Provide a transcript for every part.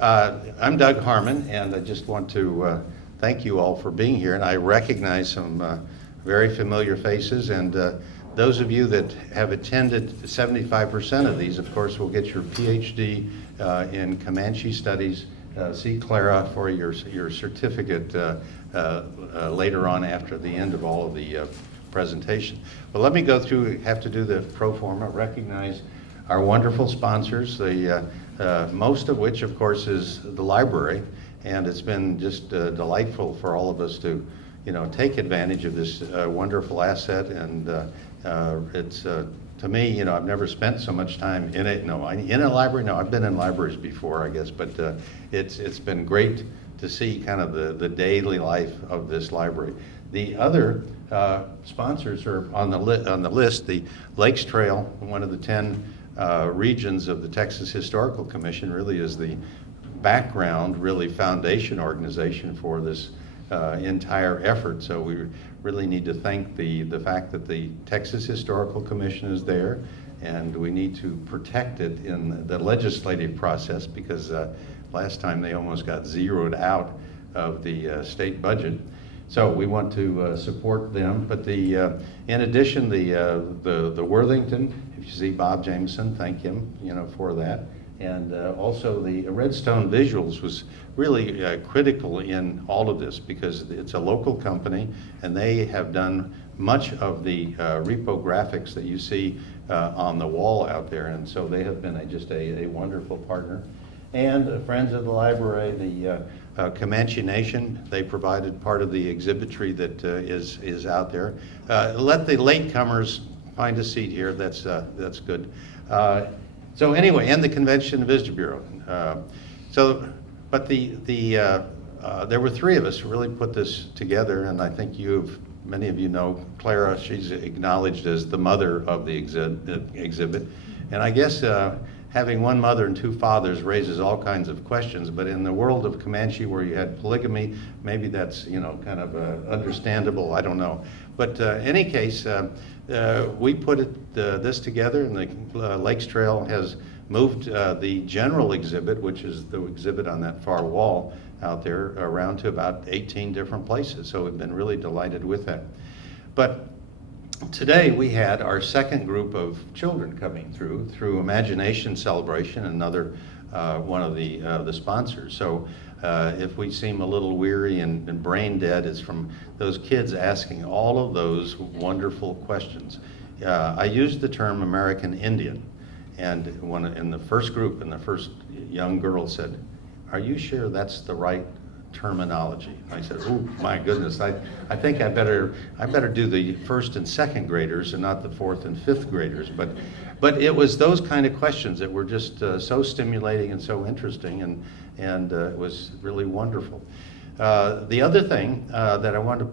I'm Doug Harmon, and I just want to thank you all for being here. And I recognize some very familiar faces, and those of you that have attended 75% of these, of course, will get your PhD in Comanche Studies. See Clara for your certificate later on after the end of all of the presentation. But let me go through, have to do the pro forma, recognize our wonderful sponsors, most of which, of course, is the library, and it's been just delightful for all of us to, take advantage of this wonderful asset. And it's to me, I've never spent so much time in it. No, in a library. No, I've been in libraries before, I guess, but it's been great to see kind of the daily life of this library. The other sponsors are on the list. The Lakes Trail, one of the 10 regions of the Texas Historical Commission, really is the background, really foundation organization for this entire effort. So we really need to thank the fact that the Texas Historical Commission is there, and we need to protect it in the legislative process, because last time they almost got zeroed out of the state budget. So we want to support them. But in addition, the Worthington, if you see Bob Jameson, thank him, for that. And also the Redstone Visuals was really critical in all of this, because it's a local company, and they have done much of the reprographics that you see on the wall out there. And so they have been just a wonderful partner. And friends of the library, the Comanche Nation, they provided part of the exhibitry that is out there. Let the latecomers find a seat here. That's good. So anyway, and the Convention and Visitor Bureau. But there were three of us who really put this together, and I think many of you know Clara. She's acknowledged as the mother of the exhibit, and I guess having one mother and two fathers raises all kinds of questions. But in the world of Comanche, where you had polygamy, maybe that's kind of understandable. I don't know. But any case, we put this together, and the Lakes Trail has moved the general exhibit, which is the exhibit on that far wall out there, around to about 18 different places. So we've been really delighted with that. But today we had our second group of children coming through Imagination Celebration, another one of the sponsors. So if we seem a little weary and brain dead, it's from those kids asking all of those wonderful questions. I used the term American Indian, and in the first group, and the first young girl said, "Are you sure that's the right terminology?" I said, "Oh my goodness, I think I better do the first and second graders and not the fourth and fifth graders." But it was those kind of questions that were just so stimulating and so interesting, and it was really wonderful. The other thing that I want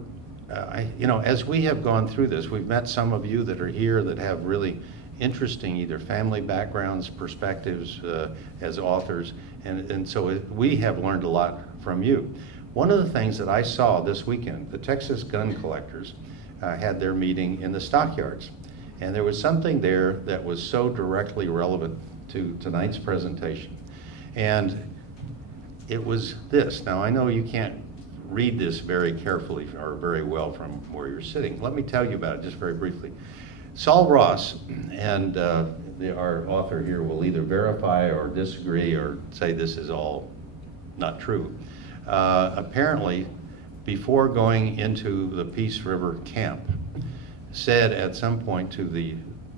to, as we have gone through this, we've met some of you that are here that have really interesting either family backgrounds, perspectives as authors, and so we have learned a lot from you. One of the things that I saw this weekend, the Texas gun collectors had their meeting in the stockyards, and there was something there that was so directly relevant to tonight's presentation, and it was this. Now I know you can't read this very carefully or very well from where you're sitting. Let me tell you about it just very briefly. Sul Ross, and our author here will either verify or disagree or say this is all not true. Apparently, before going into the Peace River camp, said at some point to the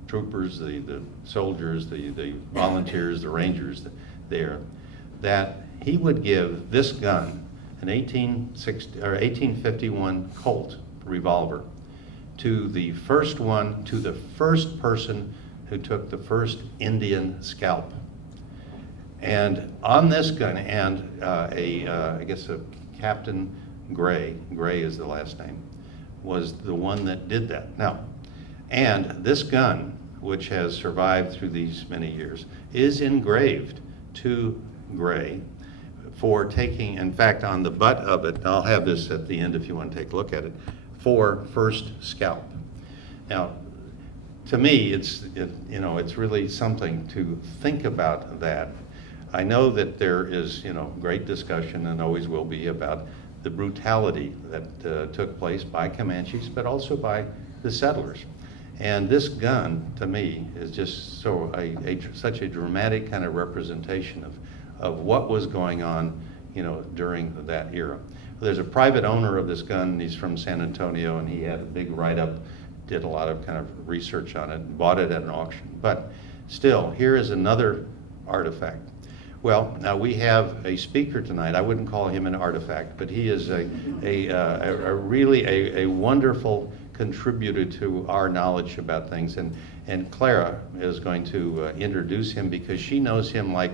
troopers, the soldiers, the volunteers, the rangers there, that he would give this gun, an 1851 Colt revolver, to the first person who took the first Indian scalp. And on this gun, and I guess a Captain Gray is the last name, was the one that did that. Now, and this gun, which has survived through these many years, is engraved to Gray for taking, in fact, on the butt of it, and I'll have this at the end if you want to take a look at it, for first scalp. Now, to me, it's really something to think about that. I know that there is, great discussion and always will be about the brutality that took place by Comanches, but also by the settlers. And this gun, to me, is just such a dramatic kind of representation of what was going on, during that era. There's a private owner of this gun, and he's from San Antonio, and he had a big write-up, did a lot of kind of research on it, and bought it at an auction. But still, here is another artifact. Well, now we have a speaker tonight. I wouldn't call him an artifact, but he is a really wonderful contributor to our knowledge about things. And Clara is going to introduce him because she knows him like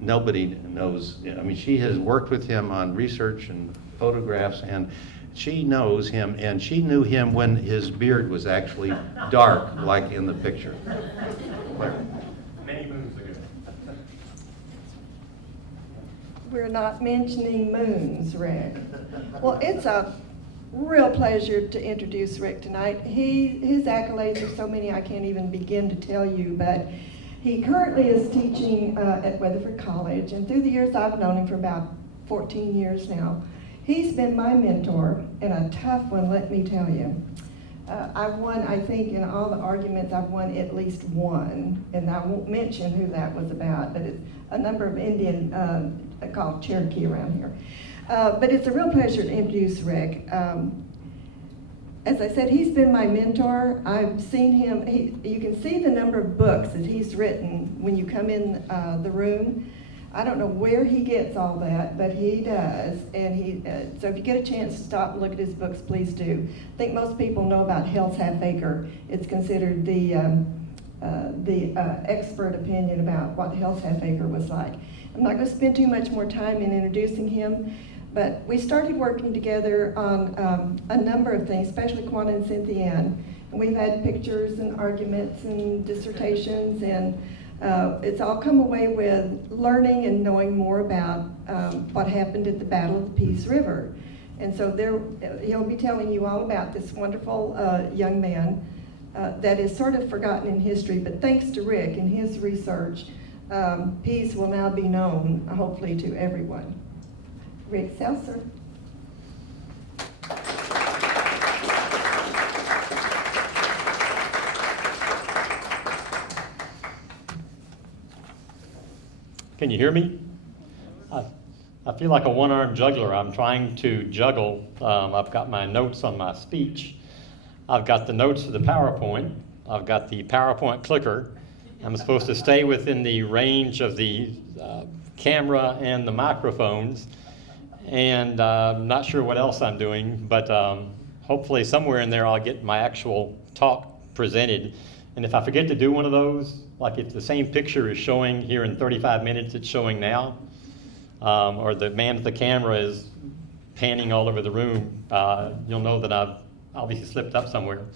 nobody knows. I mean, she has worked with him on research and photographs, and she knows him, and she knew him when his beard was actually dark, like in the picture. Clara. Many moons ago. We're not mentioning moons, Rick. Well, it's a real pleasure to introduce Rick tonight. His accolades are so many I can't even begin to tell you, but he currently is teaching at Weatherford College, and through the years I've known him for about 14 years now. He's been my mentor, and a tough one, let me tell you. I've won, I think, in all the arguments, I've won at least one, and I won't mention who that was about, but it's a number of Indian, called Cherokee around here. But it's a real pleasure to introduce Rick. As I said, he's been my mentor. I've seen him, you can see the number of books that he's written when you come in the room. I don't know where he gets all that, but he does. And so if you get a chance to stop and look at his books, please do. I think most people know about Hell's Half Acre. It's considered the expert opinion about what Hell's Half Acre was like. I'm not going to spend too much more time in introducing him, but we started working together on a number of things, especially Quanah and Cynthia Ann. And we've had pictures and arguments and dissertations, and it's all come away with learning and knowing more about what happened at the Battle of the Pease River. And so he'll be telling you all about this wonderful young man that is sort of forgotten in history, but thanks to Rick and his research, Pease will now be known, hopefully, to everyone. Rick Selcer. Can you hear me? I feel like a one-armed juggler. I'm trying to juggle. I've got my notes on my speech. I've got the notes for the PowerPoint. I've got the PowerPoint clicker. I'm supposed to stay within the range of the camera and the microphones. And I'm not sure what else I'm doing, but hopefully somewhere in there I'll get my actual talk presented. And if I forget to do one of those, like if the same picture is showing here in 35 minutes it's showing now, or the man with the camera is panning all over the room, you'll know that I've obviously slipped up somewhere.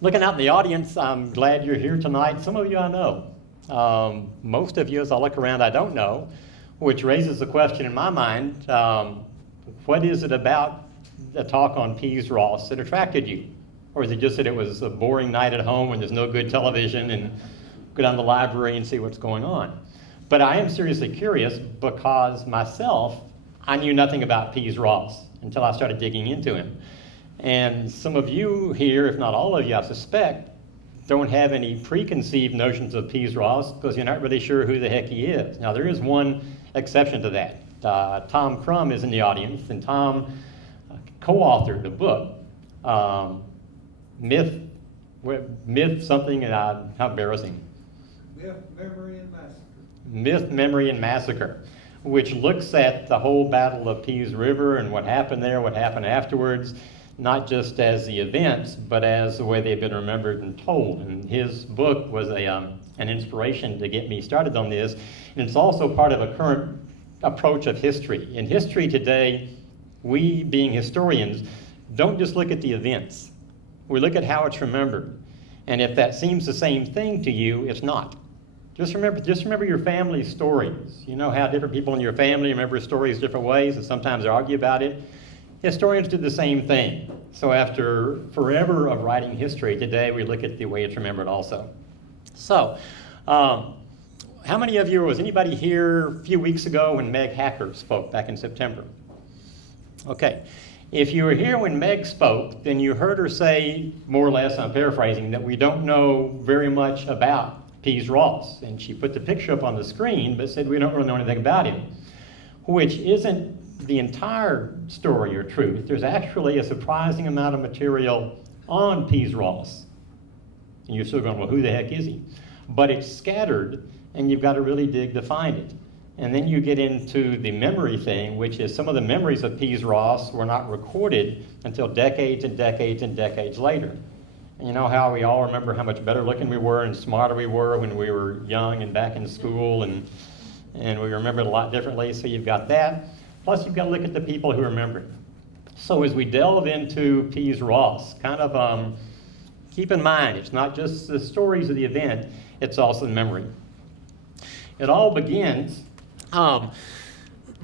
Looking out in the audience, I'm glad you're here tonight. Some of you I know. Most of you, as I look around, I don't know, which raises the question in my mind, what is it about a talk on Pease Ross that attracted you? Or is it just that it was a boring night at home and there's no good television and go down to the library and see what's going on? But I am seriously curious because myself, I knew nothing about Pease Ross until I started digging into him. And some of you here, if not all of you, I suspect, don't have any preconceived notions of Pease Ross because you're not really sure who the heck he is. Now, there is one exception to that. Tom Crum is in the audience, and Tom co-authored the book, Myth something, and how embarrassing. Myth, Memory, and Massacre. Myth, Memory, and Massacre, which looks at the whole Battle of Pease River and what happened there, what happened afterwards, not just as the events, but as the way they've been remembered and told. And his book was an inspiration to get me started on this. And it's also part of a current approach of history. In history today, we, being historians, don't just look at the events. We look at how it's remembered. And if that seems the same thing to you, it's not. Just remember your family stories. You know how different people in your family remember stories different ways, and sometimes they argue about it. Historians do the same thing. So after forever of writing history, today we look at the way it's remembered also. So, How many of you, was anybody here a few weeks ago when Meg Hacker spoke back in September? Okay. If you were here when Meg spoke, then you heard her say, more or less, I'm paraphrasing, that we don't know very much about Pease Ross. And she put the picture up on the screen, but said we don't really know anything about him, which isn't the entire story or truth. There's actually a surprising amount of material on Pease Ross. And you're still going, well, who the heck is he? But it's scattered, and you've got to really dig to find it. And then you get into the memory thing, which is some of the memories of Pease Ross were not recorded until decades and decades and decades later. And you know how we all remember how much better looking we were and smarter we were when we were young and back in school, and we remember it a lot differently, so you've got that. Plus you've got to look at the people who remember it. So as we delve into Pease Ross, kind of keep in mind, it's not just the stories of the event, it's also the memory. It all begins,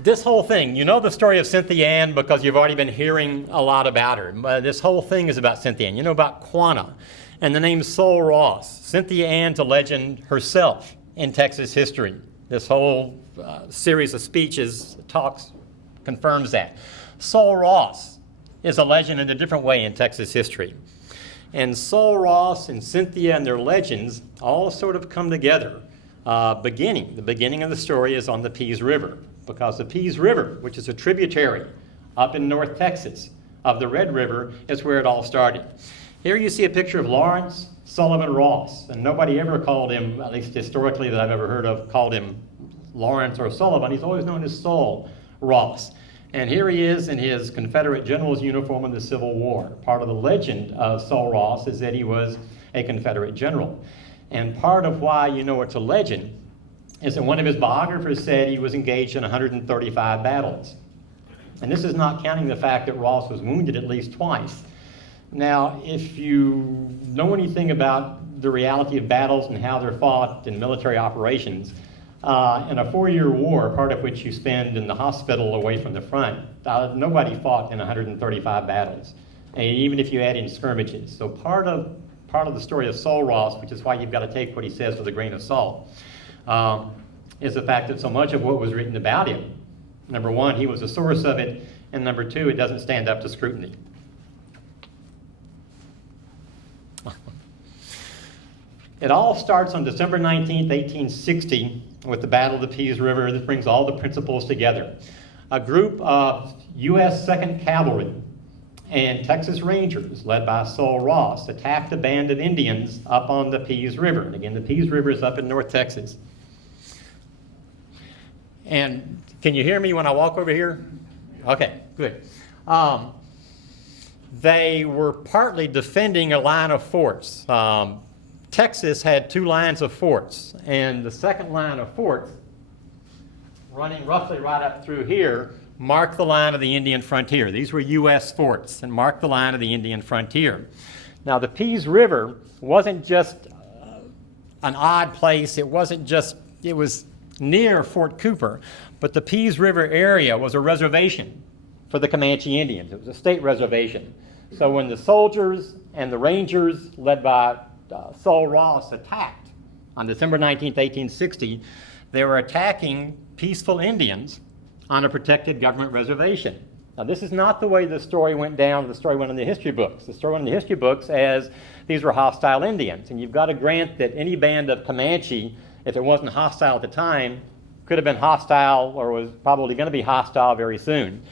this whole thing, you know the story of Cynthia Ann because you've already been hearing a lot about her. This whole thing is about Cynthia Ann. You know about Quanah and the name Sul Ross. Cynthia Ann's a legend herself in Texas history. This whole series of speeches, talks, confirms that. Sul Ross is a legend in a different way in Texas history. And Sul Ross and Cynthia and their legends all sort of come together. The beginning of the story is on the Pease River, because the Pease River, which is a tributary up in North Texas of the Red River, is where it all started. Here you see a picture of Lawrence Sullivan Ross, and nobody ever called him, at least historically that I've ever heard of, called him Lawrence or Sullivan. He's always known as Sul Ross. And here he is in his Confederate general's uniform in the Civil War. Part of the legend of Sul Ross is that he was a Confederate general. And part of why you know it's a legend is that one of his biographers said he was engaged in 135 battles. And this is not counting the fact that Ross was wounded at least twice. Now, if you know anything about the reality of battles and how they're fought in military operations, in a 4-year war, part of which you spend in the hospital away from the front, nobody fought in 135 battles, and even if you add in skirmishes. So part of the story of Sul Ross, which is why you've got to take what he says with a grain of salt, is the fact that so much of what was written about him, number one, he was a source of it, and number two, it doesn't stand up to scrutiny. It all starts on December 19th, 1860, with the Battle of the Pease River. This brings all the principals together. A group of U.S. 2nd Cavalry and Texas Rangers, led by Sul Ross, attacked a band of Indians up on the Pease River. And again, the Pease River is up in North Texas. And can you hear me when I walk over here? Okay, good. They were partly defending a line of forts. Texas had 2 lines of forts, and the second line of forts, running roughly right up through here, marked the line of the Indian frontier. These were U.S. forts and marked the line of the Indian frontier. Now, the Pease River wasn't just an odd place. It was near Fort Cooper, but the Pease River area was a reservation for the Comanche Indians. It was a state reservation. So when the soldiers and the Rangers, led by Sul Ross, attacked on December 19th, 1860, they were attacking peaceful Indians on a protected government reservation. Now, this is not the way the story went down. The story went in the history books. The story went in the history books as these were hostile Indians. And you've got to grant that any band of Comanche, if it wasn't hostile at the time, could have been hostile or was probably going to be hostile very soon.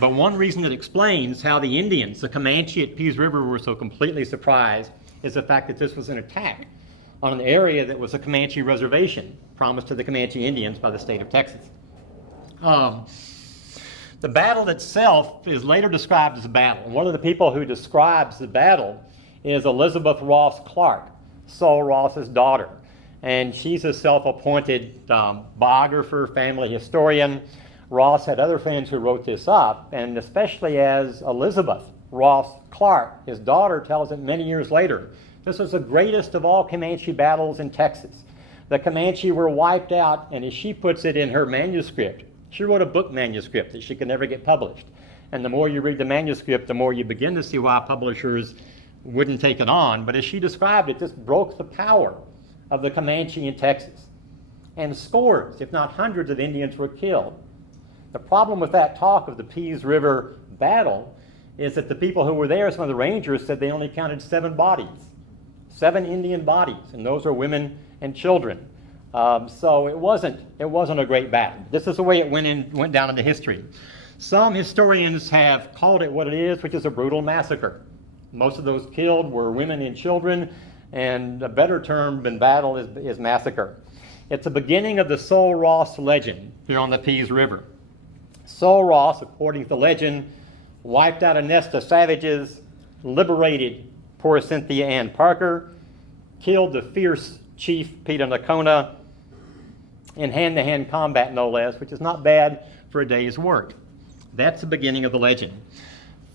But one reason that explains how the Indians, the Comanche at Pease River, were so completely surprised is the fact that this was an attack on an area that was a Comanche reservation promised to the Comanche Indians by the state of Texas. The battle itself is later described as a battle. And one of the people who describes the battle is Elizabeth Ross Clarke, Sul Ross's daughter. And she's a self-appointed biographer, family historian. Ross had other friends who wrote this up, and especially as Elizabeth Ross Clarke, his daughter, tells it many years later. This was the greatest of all Comanche battles in Texas. The Comanche were wiped out, and as she puts it in her manuscript, she wrote a book manuscript that she could never get published. And the more you read the manuscript, the more you begin to see why publishers wouldn't take it on. But as she described it, this broke the power of the Comanche in Texas. and scores, if not hundreds, of Indians were killed. The problem with that talk of the Pease River battle is that the people who were there, some of the rangers, said they only counted 7 bodies, 7 Indian bodies, and those are women and children. So it wasn't a great battle. This is the way it went down into history. Some historians have called it what it is, which is a brutal massacre. Most of those killed were women and children, and a better term than battle is massacre. It's the beginning of the Sul Ross legend here on the Pease River. Sul Ross, according to the legend, wiped out a nest of savages, liberated poor Cynthia Ann Parker, killed the fierce chief Peter Nakona in hand-to-hand combat, no less, which is not bad for a day's work. That's the beginning of the legend.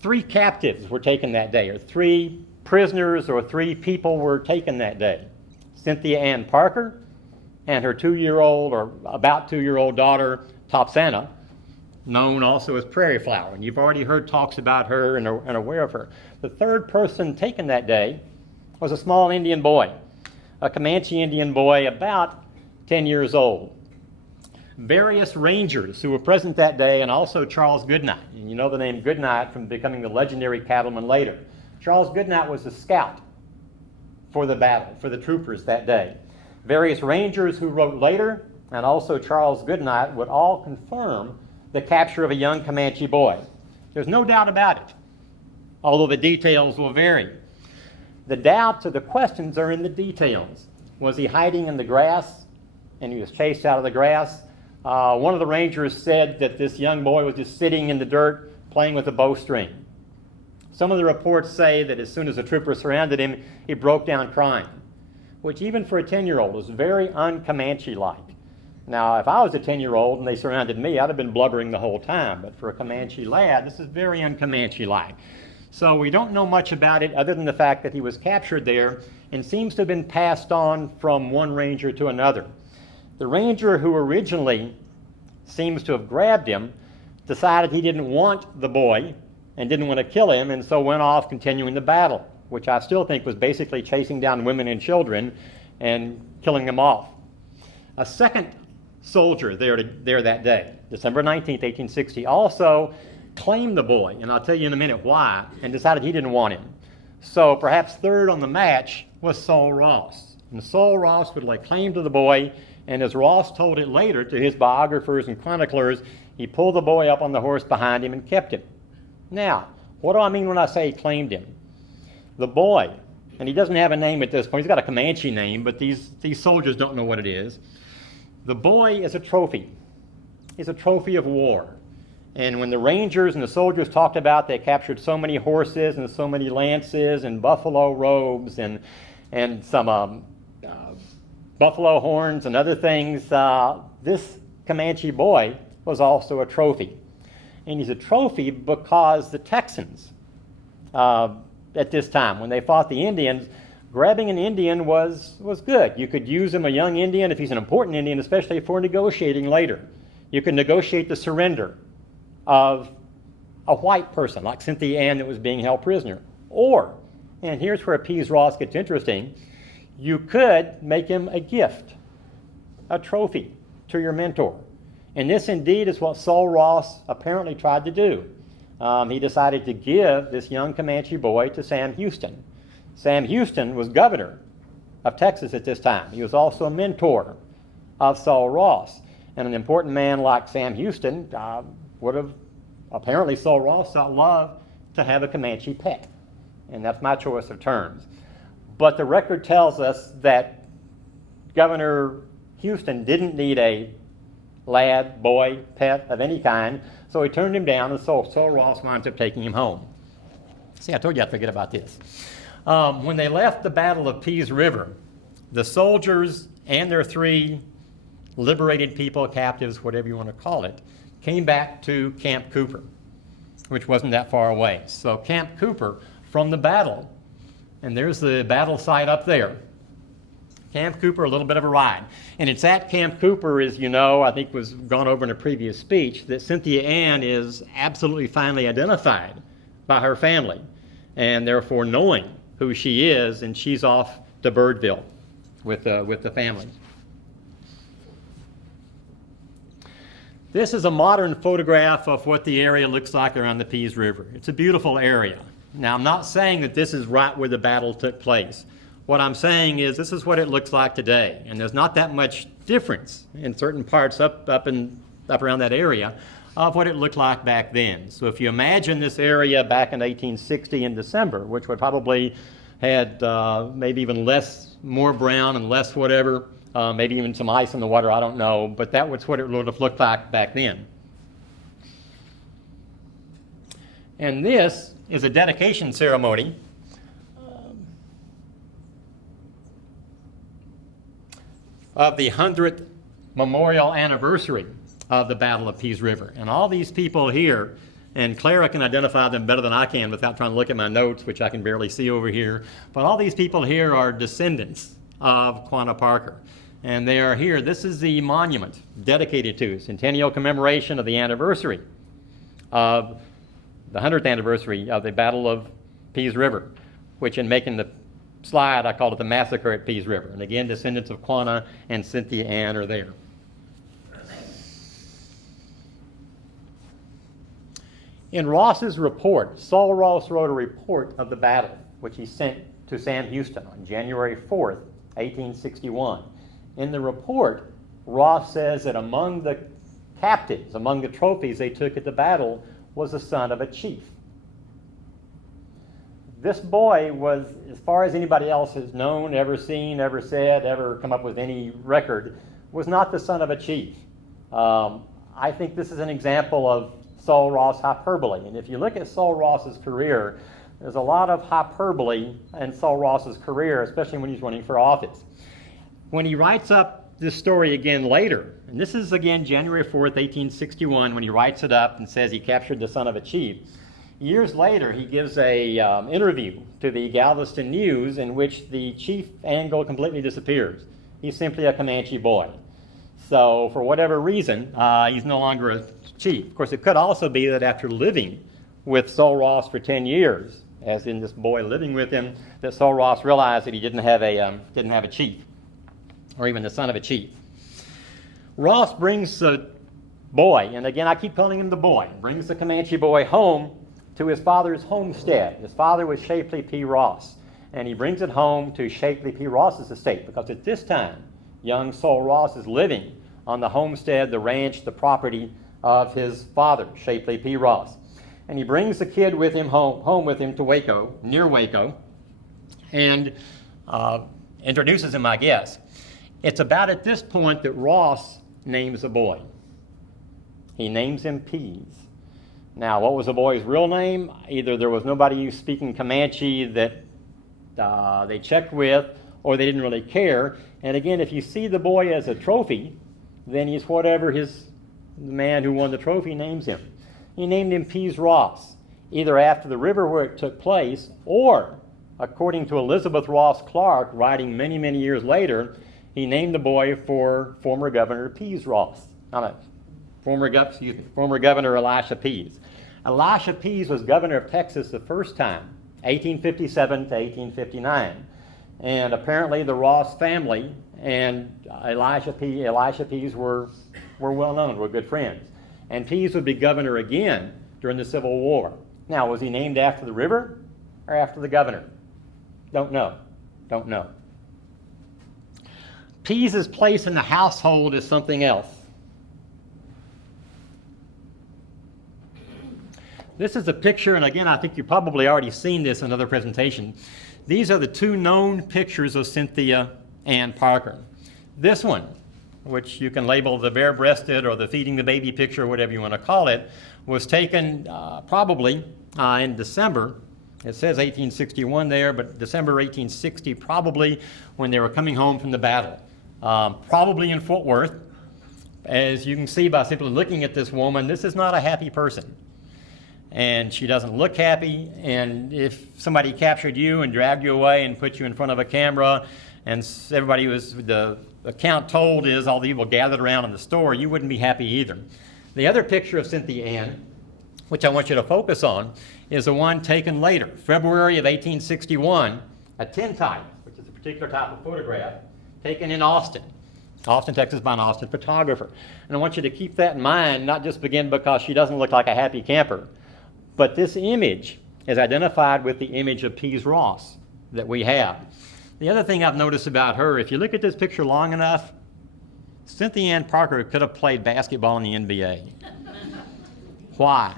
3 captives were taken that day, or 3 prisoners or 3 people were taken that day. Cynthia Ann Parker and her 2-year-old or about 2-year-old daughter, Topsana, known also as Prairie Flower. And you've already heard talks about her and are aware of her. The 3rd person taken that day was a small Indian boy, a Comanche Indian boy about 10 years old. Various rangers who were present that day, and also Charles Goodnight. And you know the name Goodnight from becoming the legendary cattleman later. Charles Goodnight was a scout for the battle, for the troopers that day. Various rangers who wrote later, and also Charles Goodnight, would all confirm the capture of a young Comanche boy. There's no doubt about it, although the details will vary. The doubts or the questions are in the details. Was he hiding in the grass and he was chased out of the grass? One of the rangers said that this young boy was just sitting in the dirt playing with a bowstring. Some of the reports say that as soon as the troopers surrounded him, he broke down crying, which even for a 10-year-old is very un-Comanche-like. Now, if I was a 10-year-old and they surrounded me, I'd have been blubbering the whole time. But for a Comanche lad, this is very un-Comanche-like. So we don't know much about it other than the fact that he was captured there and seems to have been passed on from one ranger to another. The ranger who originally seems to have grabbed him decided he didn't want the boy and didn't want to kill him, and so went off continuing the battle, which I still think was basically chasing down women and children and killing them off. A second soldier there that day, December 19th, 1860, also claimed the boy, and I'll tell you in a minute why, and decided he didn't want him. So perhaps third on the match was Sul Ross. And Sul Ross would lay claim to the boy, and as Ross told it later to his biographers and chroniclers, he pulled the boy up on the horse behind him and kept him. Now, what do I mean when I say he claimed him? The boy, and he doesn't have a name at this point, he's got a Comanche name, but these soldiers don't know what it is. The boy is a trophy. He's a trophy of war. And when the rangers and the soldiers talked about they captured so many horses and so many lances and buffalo robes and some buffalo horns and other things, this Comanche boy was also a trophy. And he's a trophy because the Texans, at this time, when they fought the Indians, grabbing an Indian was good. You could use him, a young Indian, if he's an important Indian, especially for negotiating later. You could negotiate the surrender of a white person, like Cynthia Ann that was being held prisoner. Or, and here's where Pease Ross gets interesting, you could make him a gift, a trophy to your mentor. And this indeed is what Sul Ross apparently tried to do. He decided to give this young Comanche boy to Sam Houston. Sam Houston was governor of Texas at this time. He was also a mentor of Sul Ross. And an important man like Sam Houston would have, apparently Sul Ross thought, loved to have a Comanche pet. And that's my choice of terms. But the record tells us that Governor Houston didn't need a lad, boy, pet of any kind, so he turned him down, and so Sul Ross winds up taking him home. See, I told you I'd forget about this. When they left the Battle of Pease River, the soldiers and their 3 liberated people, captives, whatever you want to call it, came back to Camp Cooper, which wasn't that far away. So Camp Cooper, from the battle, and there's the battle site up there. Camp Cooper, a little bit of a ride. And it's at Camp Cooper, as you know, I think was gone over in a previous speech, that Cynthia Ann is absolutely finally identified by her family, and therefore knowing who she is, and she's off to Birdville with the family. This is a modern photograph of what the area looks like around the Pease River. It's a beautiful area. Now, I'm not saying that this is right where the battle took place. What I'm saying is this is what it looks like today, and there's not that much difference in certain parts up around that area of what it looked like back then. So if you imagine this area back in 1860 in December, which would probably had maybe even more brown and less whatever, maybe even some ice in the water, I don't know, but that was what it would have looked like back then. And this is a dedication ceremony of the 100th memorial anniversary of the Battle of Pease River. And all these people here, and Clarke can identify them better than I can without trying to look at my notes, which I can barely see over here, but all these people here are descendants of Quanah Parker. And they are here. This is the monument dedicated to centennial commemoration of the anniversary of the 100th anniversary of the Battle of Pease River, which in making the slide, I called it the massacre at Pease River. And again, descendants of Quanah and Cynthia Ann are there. In Ross's report, Sul Ross wrote a report of the battle, which he sent to Sam Houston on January 4th, 1861. In the report, Ross says that among the captives, among the trophies they took at the battle, was the son of a chief. This boy was, as far as anybody else has known, ever seen, ever said, ever come up with any record, was not the son of a chief. I think this is an example of Sul Ross hyperbole. And if you look at Sul Ross's career, there's a lot of hyperbole in Sul Ross's career, especially when he's running for office. When he writes up this story again later, and this is again January 4th, 1861, when he writes it up and says he captured the son of a chief. Years later, he gives a interview to the Galveston News in which the chief angle completely disappears. He's simply a Comanche boy. So for whatever reason, he's no longer a chief. Of course, it could also be that after living with Sul Ross for 10 years, as in this boy living with him, that Sul Ross realized that he didn't have a chief, or even the son of a chief. Ross brings the boy, and again I keep calling him the boy, brings the Comanche boy home to his father's homestead. His father was Shapley P. Ross, and he brings it home to Shapley P. Ross's estate, because at this time, young Sul Ross is living on the homestead, the ranch, the property of his father, Shapley P. Ross. And he brings the kid with him home with him to Waco, near Waco, and introduces him, I guess. It's about at this point that Ross names the boy. He names him Pease. Now, what was the boy's real name? Either there was nobody speaking Comanche that they checked with, or they didn't really care. And again, if you see the boy as a trophy, then he's whatever the man who won the trophy names him. He named him Pease Ross, either after the river where it took place, or, according to Elizabeth Ross Clarke, writing many, many years later, he named the boy for former Governor Pease Ross. Former Governor Elisha Pease. Elisha Pease was governor of Texas the first time, 1857 to 1859. And apparently the Ross family and Elisha Pease were well known, were good friends. And Pease would be governor again during the Civil War. Now, was he named after the river or after the governor? Don't know. Pease's place in the household is something else. This is a picture, and again, I think you've probably already seen this in another presentation. These are the two known pictures of Cynthia Ann Parker. This one, which you can label the bare-breasted or the feeding the baby picture, whatever you want to call it, was taken probably in December. It says 1861 there, but December 1860, probably when they were coming home from the battle. Probably in Fort Worth. As you can see by simply looking at this woman, this is not a happy person. And she doesn't look happy, and if somebody captured you and dragged you away and put you in front of a camera, and everybody was, the account told is all the people gathered around in the store, you wouldn't be happy either. The other picture of Cynthia Ann, which I want you to focus on, is the one taken later, February of 1861, a tintype, which is a particular type of photograph, taken in Austin. Austin, Texas, by an Austin photographer. And I want you to keep that in mind, not just begin because she doesn't look like a happy camper, but this image is identified with the image of Pease Ross that we have. The other thing I've noticed about her, if you look at this picture long enough, Cynthia Ann Parker could have played basketball in the NBA. Why?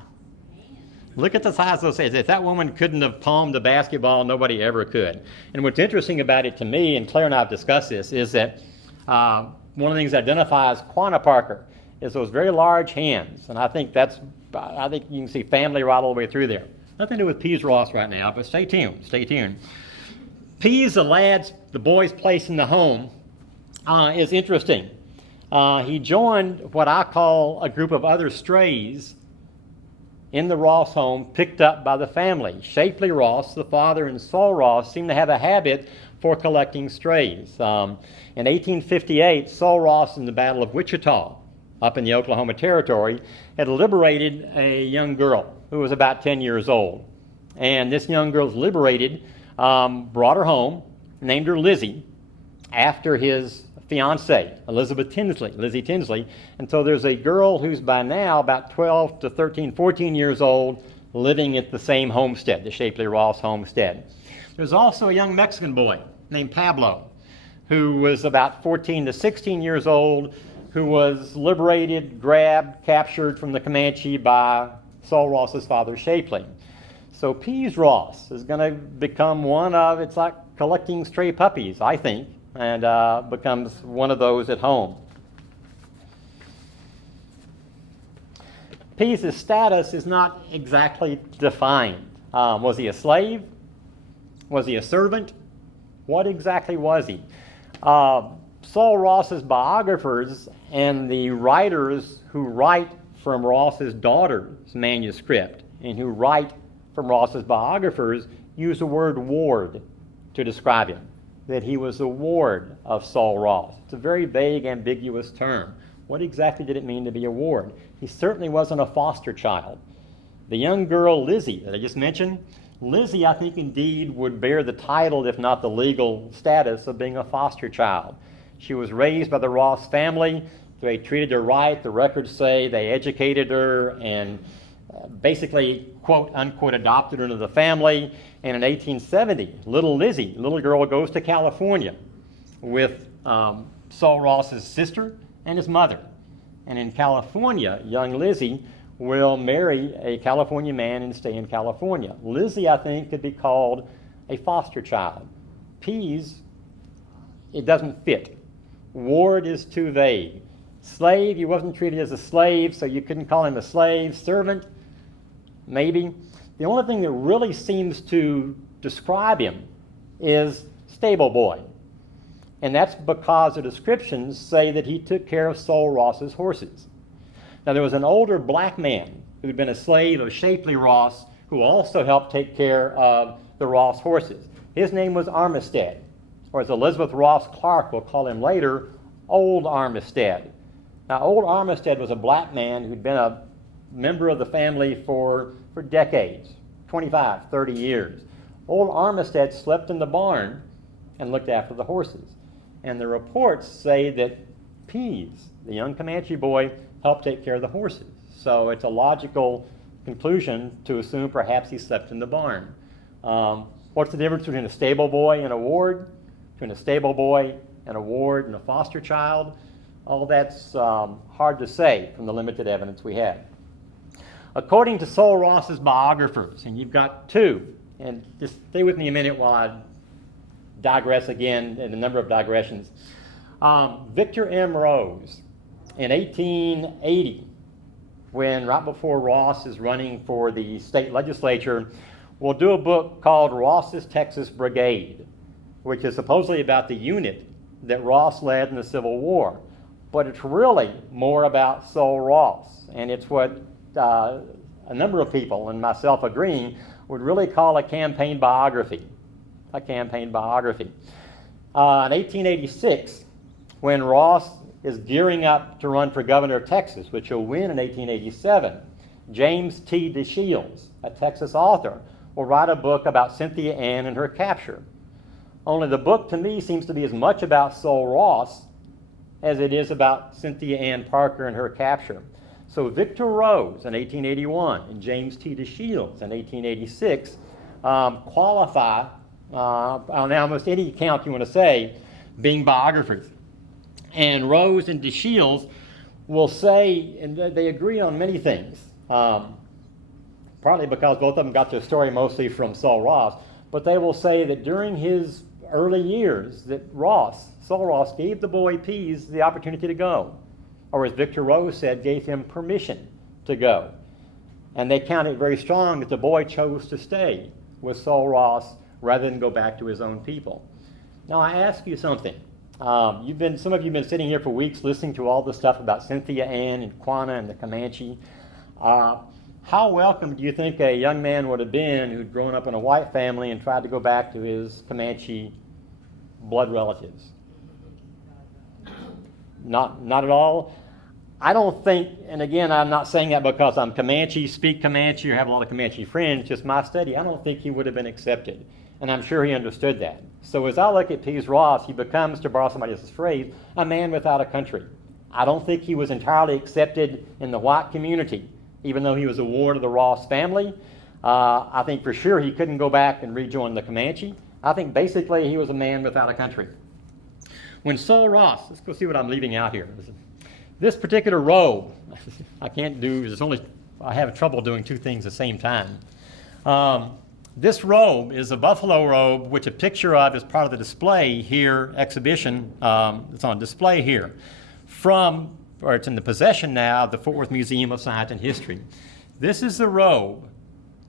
Look at the size of those hands. If that woman couldn't have palmed a basketball, nobody ever could. And what's interesting about it to me, and Claire and I have discussed this, is that one of the things that identifies Quanah Parker is those very large hands. And I think you can see family right all the way through there. Nothing to do with Pease Ross right now, but stay tuned, stay tuned. Pease, the boy's place in the home, is interesting. He joined what I call a group of other strays in the Ross home picked up by the family. Shapely Ross, the father, and Sul Ross seem to have a habit for collecting strays. In 1858, Sul Ross in the Battle of Wichita, up in the Oklahoma Territory, had liberated a young girl who was about 10 years old. And this young girl's liberated, brought her home, named her Lizzie, after his fiancee, Lizzie Tinsley. And so there's a girl who's by now about 12 to 13, 14 years old, living at the same homestead, the Shapely Ross homestead. There's also a young Mexican boy named Pablo, who was about 14 to 16 years old, who was liberated, grabbed, captured from the Comanche by Sul Ross's father, Shapely. So Pease Ross is going to become it's like collecting stray puppies, I think, and becomes one of those at home. Pease's status is not exactly defined. Was he a slave? Was he a servant? What exactly was he? Sul Ross's biographers and the writers who write from Ross's daughter's manuscript and who write from Ross's biographers use the word ward to describe him, that he was a ward of Sul Ross. It's a very vague, ambiguous term. What exactly did it mean to be a ward? He certainly wasn't a foster child. The young girl, Lizzie, that I just mentioned, Lizzie, I think, indeed would bear the title, if not the legal status, of being a foster child. She was raised by the Ross family. They treated her right. The records say they educated her and basically, quote, unquote, adopted her into the family. And in 1870, little girl goes to California with Sul Ross's sister and his mother. And in California, young Lizzie will marry a California man and stay in California. Lizzie, I think, could be called a foster child. Pease, it doesn't fit. Ward is too vague. Slave, he wasn't treated as a slave, so you couldn't call him a slave. Servant, maybe. The only thing that really seems to describe him is stable boy. And that's because the descriptions say that he took care of Sul Ross's horses. Now, there was an older black man who'd been a slave of Shapely Ross who also helped take care of the Ross horses. His name was Armistead, or as Elizabeth Ross Clarke will call him later, Old Armistead. Now, Old Armistead was a black man who'd been a member of the family for decades, 25, 30 years. Old Armistead slept in the barn and looked after the horses. And the reports say that Pease, the young Comanche boy, helped take care of the horses. So it's a logical conclusion to assume perhaps he slept in the barn. What's the difference between a stable boy and a ward? Between a stable boy and a ward and a foster child? All that's hard to say from the limited evidence we have. According to Sul Ross's biographers, and you've got two, and just stay with me a minute while I digress again in a number of digressions. Victor M. Rose, in 1880, right before Ross is running for the state legislature, will do a book called Ross's Texas Brigade, which is supposedly about the unit that Ross led in the Civil War. But it's really more about Sul Ross, and it's what a number of people, and myself agreeing, would really call a campaign biography. A campaign biography. In 1886, when Ross is gearing up to run for governor of Texas, which he'll win in 1887, James T. DeShields, a Texas author, will write a book about Cynthia Ann and her capture. Only the book, to me, seems to be as much about Sul Ross as it is about Cynthia Ann Parker and her capture. So Victor Rose in 1881 and James T. DeShields in 1886 qualify on almost any account you want to say, being biographers. And Rose and DeShields will say, and they agree on many things, partly because both of them got their story mostly from Sul Ross, but they will say that during his early years that Sul Ross gave the boy Pease the opportunity to go, or as Victor Rose said, gave him permission to go. And they counted very strong that the boy chose to stay with Sul Ross rather than go back to his own people. Now I ask you something. Some of you have been sitting here for weeks listening to all the stuff about Cynthia Ann and Quanah and the Comanche. How welcome do you think a young man would have been who'd grown up in a white family and tried to go back to his Comanche blood relatives? Not at all. I don't think, and again, I'm not saying that because I'm Comanche, speak Comanche, or have a lot of Comanche friends, just my study, I don't think he would have been accepted. And I'm sure he understood that. So as I look at Pease Ross, he becomes, to borrow somebody else's phrase, a man without a country. I don't think he was entirely accepted in the white community, even though he was a ward of the Ross family. I think for sure he couldn't go back and rejoin the Comanche. I think basically he was a man without a country. When Sul Ross, let's go see what I'm leaving out here. This particular robe, I can't do, I have trouble doing two things at the same time. This robe is a buffalo robe, which a picture of is part of the display here, exhibition. It's on display here. It's in the possession now of the Fort Worth Museum of Science and History. This is the robe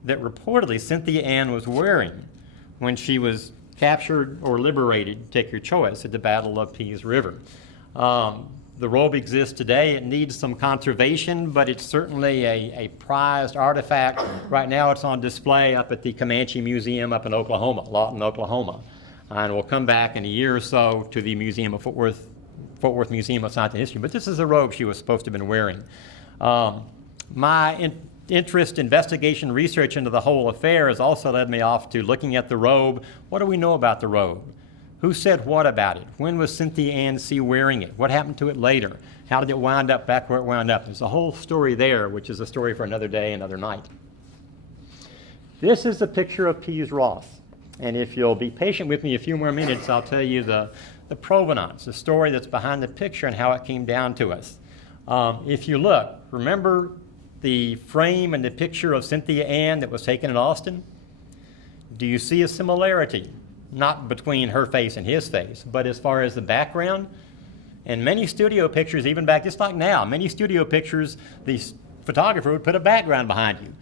that reportedly Cynthia Ann was wearing when she was captured or liberated, take your choice, at the Battle of Pease River. The robe exists today. It needs some conservation, but it's certainly a prized artifact. Right now it's on display up at the Comanche Museum up in Oklahoma, Lawton, Oklahoma. And we'll come back in a year or so to the Museum of Fort Worth Museum of Science and History. But this is the robe she was supposed to have been wearing. My interest, investigation, research into the whole affair has also led me off to looking at the robe. What do we know about the robe? Who said what about it? When was Cynthia Ann wearing it? What happened to it later? How did it wind up back where it wound up? There's a whole story there, which is a story for another day, another night. This is a picture of Pease Ross. And if you'll be patient with me a few more minutes, I'll tell you the provenance, the story that's behind the picture and how it came down to us. If you look, remember the frame and the picture of Cynthia Ann that was taken in Austin? Do you see a similarity? Not between her face and his face, but as far as the background. And many studio pictures, even back just like now, many studio pictures, the photographer would put a background behind you.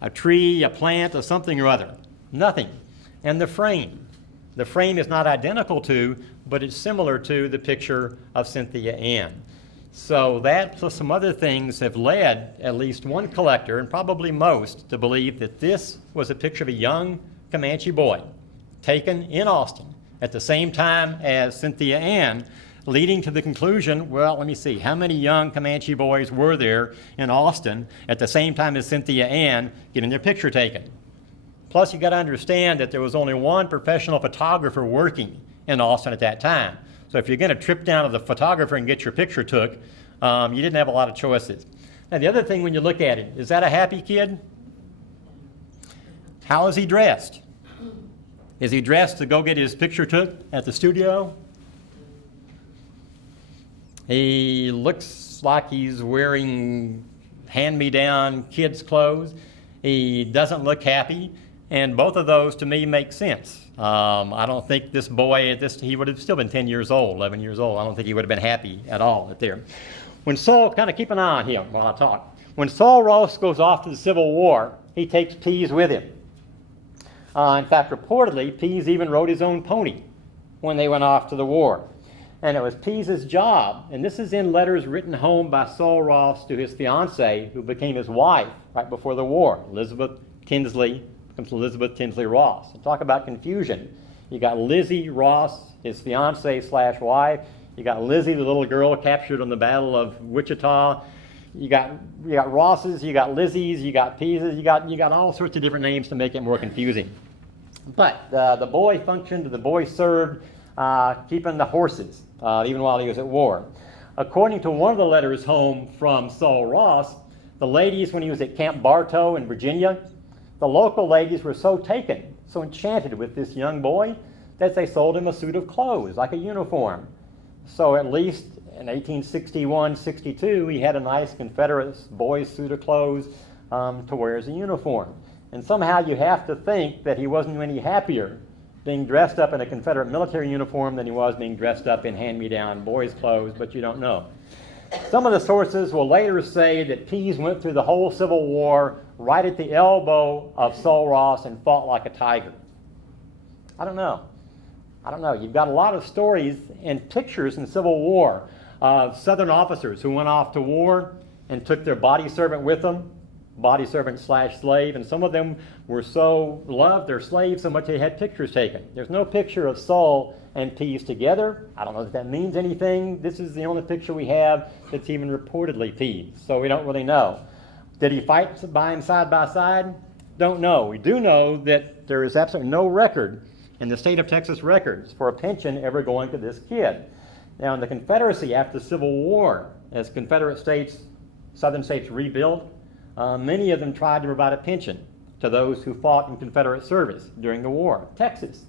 A tree, a plant, or something or other. Nothing. And the frame. The frame is not identical to, but it's similar to the picture of Cynthia Ann. So that plus some other things have led at least one collector, and probably most, to believe that this was a picture of a young Comanche boy taken in Austin at the same time as Cynthia Ann, leading to the conclusion, well, let me see, how many young Comanche boys were there in Austin at the same time as Cynthia Ann getting their picture taken? Plus, you got to understand that there was only one professional photographer working in Austin at that time. So if you're going to trip down to the photographer and get your picture took, you didn't have a lot of choices. Now, the other thing when you look at it, is that a happy kid? How is he dressed? Is he dressed to go get his picture took at the studio? He looks like he's wearing hand-me-down kids' clothes. He doesn't look happy, and both of those to me make sense. I don't think this boy, he would have still been 10 years old, 11 years old. I don't think he would have been happy at all at there. When Sul, kind of keep an eye on him while I talk. When Sul Ross goes off to the Civil War, he takes Pease with him. In fact, reportedly, Pease even rode his own pony when they went off to the war. And it was Pease's job, and this is in letters written home by Sul Ross to his fiancée, who became his wife right before the war, Elizabeth Tinsley, becomes Elizabeth Tinsley Ross. And talk about confusion. You got Lizzie Ross, his fiancée/wife. You got Lizzie, the little girl captured on the Battle of Wichita. You got Rosses, you got Lizzies, you got Peases, you got all sorts of different names to make it more confusing. But the boy functioned, the boy served. keeping the horses, even while he was at war. According to one of the letters home from Sul Ross, the ladies, when he was at Camp Bartow in Virginia, the local ladies were so taken, so enchanted with this young boy, that they sold him a suit of clothes, like a uniform. So at least in 1861-62, he had a nice Confederate boy's suit of clothes to wear as a uniform. And somehow you have to think that he wasn't any happier being dressed up in a Confederate military uniform than he was being dressed up in hand-me-down boys' clothes, but you don't know. Some of the sources will later say that Pease went through the whole Civil War right at the elbow of Sul Ross and fought like a tiger. I don't know. You've got a lot of stories and pictures in Civil War of Southern officers who went off to war and took their body servant with them, body servant / slave, and some of them were so loved their slaves so much they had pictures taken. There's no picture of Sul and Pease together. I don't know if that means anything. This is the only picture we have that's even reportedly Pease, so we don't really know. Did he fight by him side by side? Don't know. We do know that there is absolutely no record in the state of Texas records for a pension ever going to this kid. Now in the Confederacy after the Civil War, as Confederate states, Southern states rebuilt, many of them tried to provide a pension to those who fought in Confederate service during the war. Texas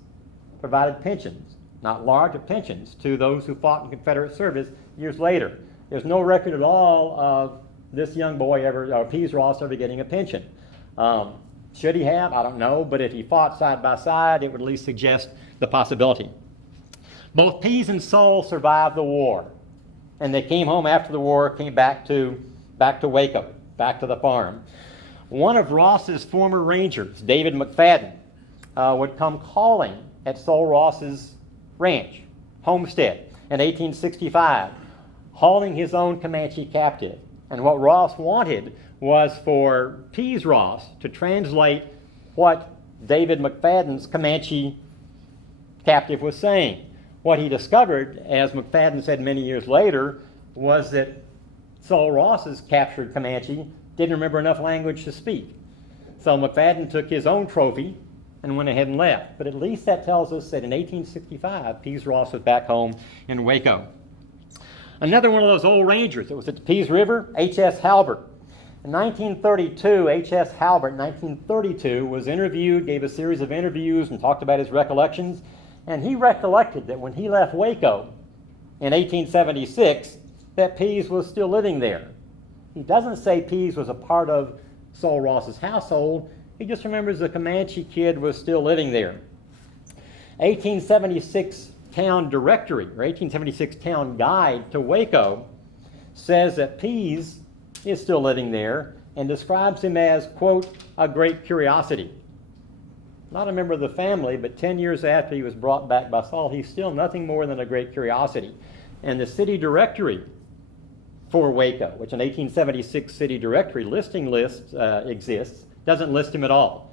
provided pensions, not large, but pensions to those who fought in Confederate service years later. There's no record at all of this young boy or Pease Ross ever getting a pension. Should he have? I don't know, but if he fought side by side, it would at least suggest the possibility. Both Pease and Sul survived the war, and they came home after the war, came back to Waco, back to the farm. One of Ross's former rangers, David McFadden, would come calling at Sul Ross's ranch, homestead, in 1865, hauling his own Comanche captive. And what Ross wanted was for Pease Ross to translate what David McFadden's Comanche captive was saying. What he discovered, as McFadden said many years later, was that Sul Ross's captured Comanche didn't remember enough language to speak. So McFadden took his own trophy and went ahead and left. But at least that tells us that in 1865, Pease Ross was back home in Waco. Another one of those old rangers that was at the Pease River, H.S. Halbert. In 1932, H.S. Halbert, 1932, was interviewed, gave a series of interviews and talked about his recollections. And he recollected that when he left Waco in 1876, that Pease was still living there. He doesn't say Pease was a part of Sul Ross's household. He just remembers the Comanche kid was still living there. 1876 town directory, or 1876 town guide to Waco, says that Pease is still living there and describes him as, quote, a great curiosity. Not a member of the family, but 10 years after he was brought back by Sul, he's still nothing more than a great curiosity. And the city directory for Waco, which an 1876 city directory listing list exists, doesn't list him at all.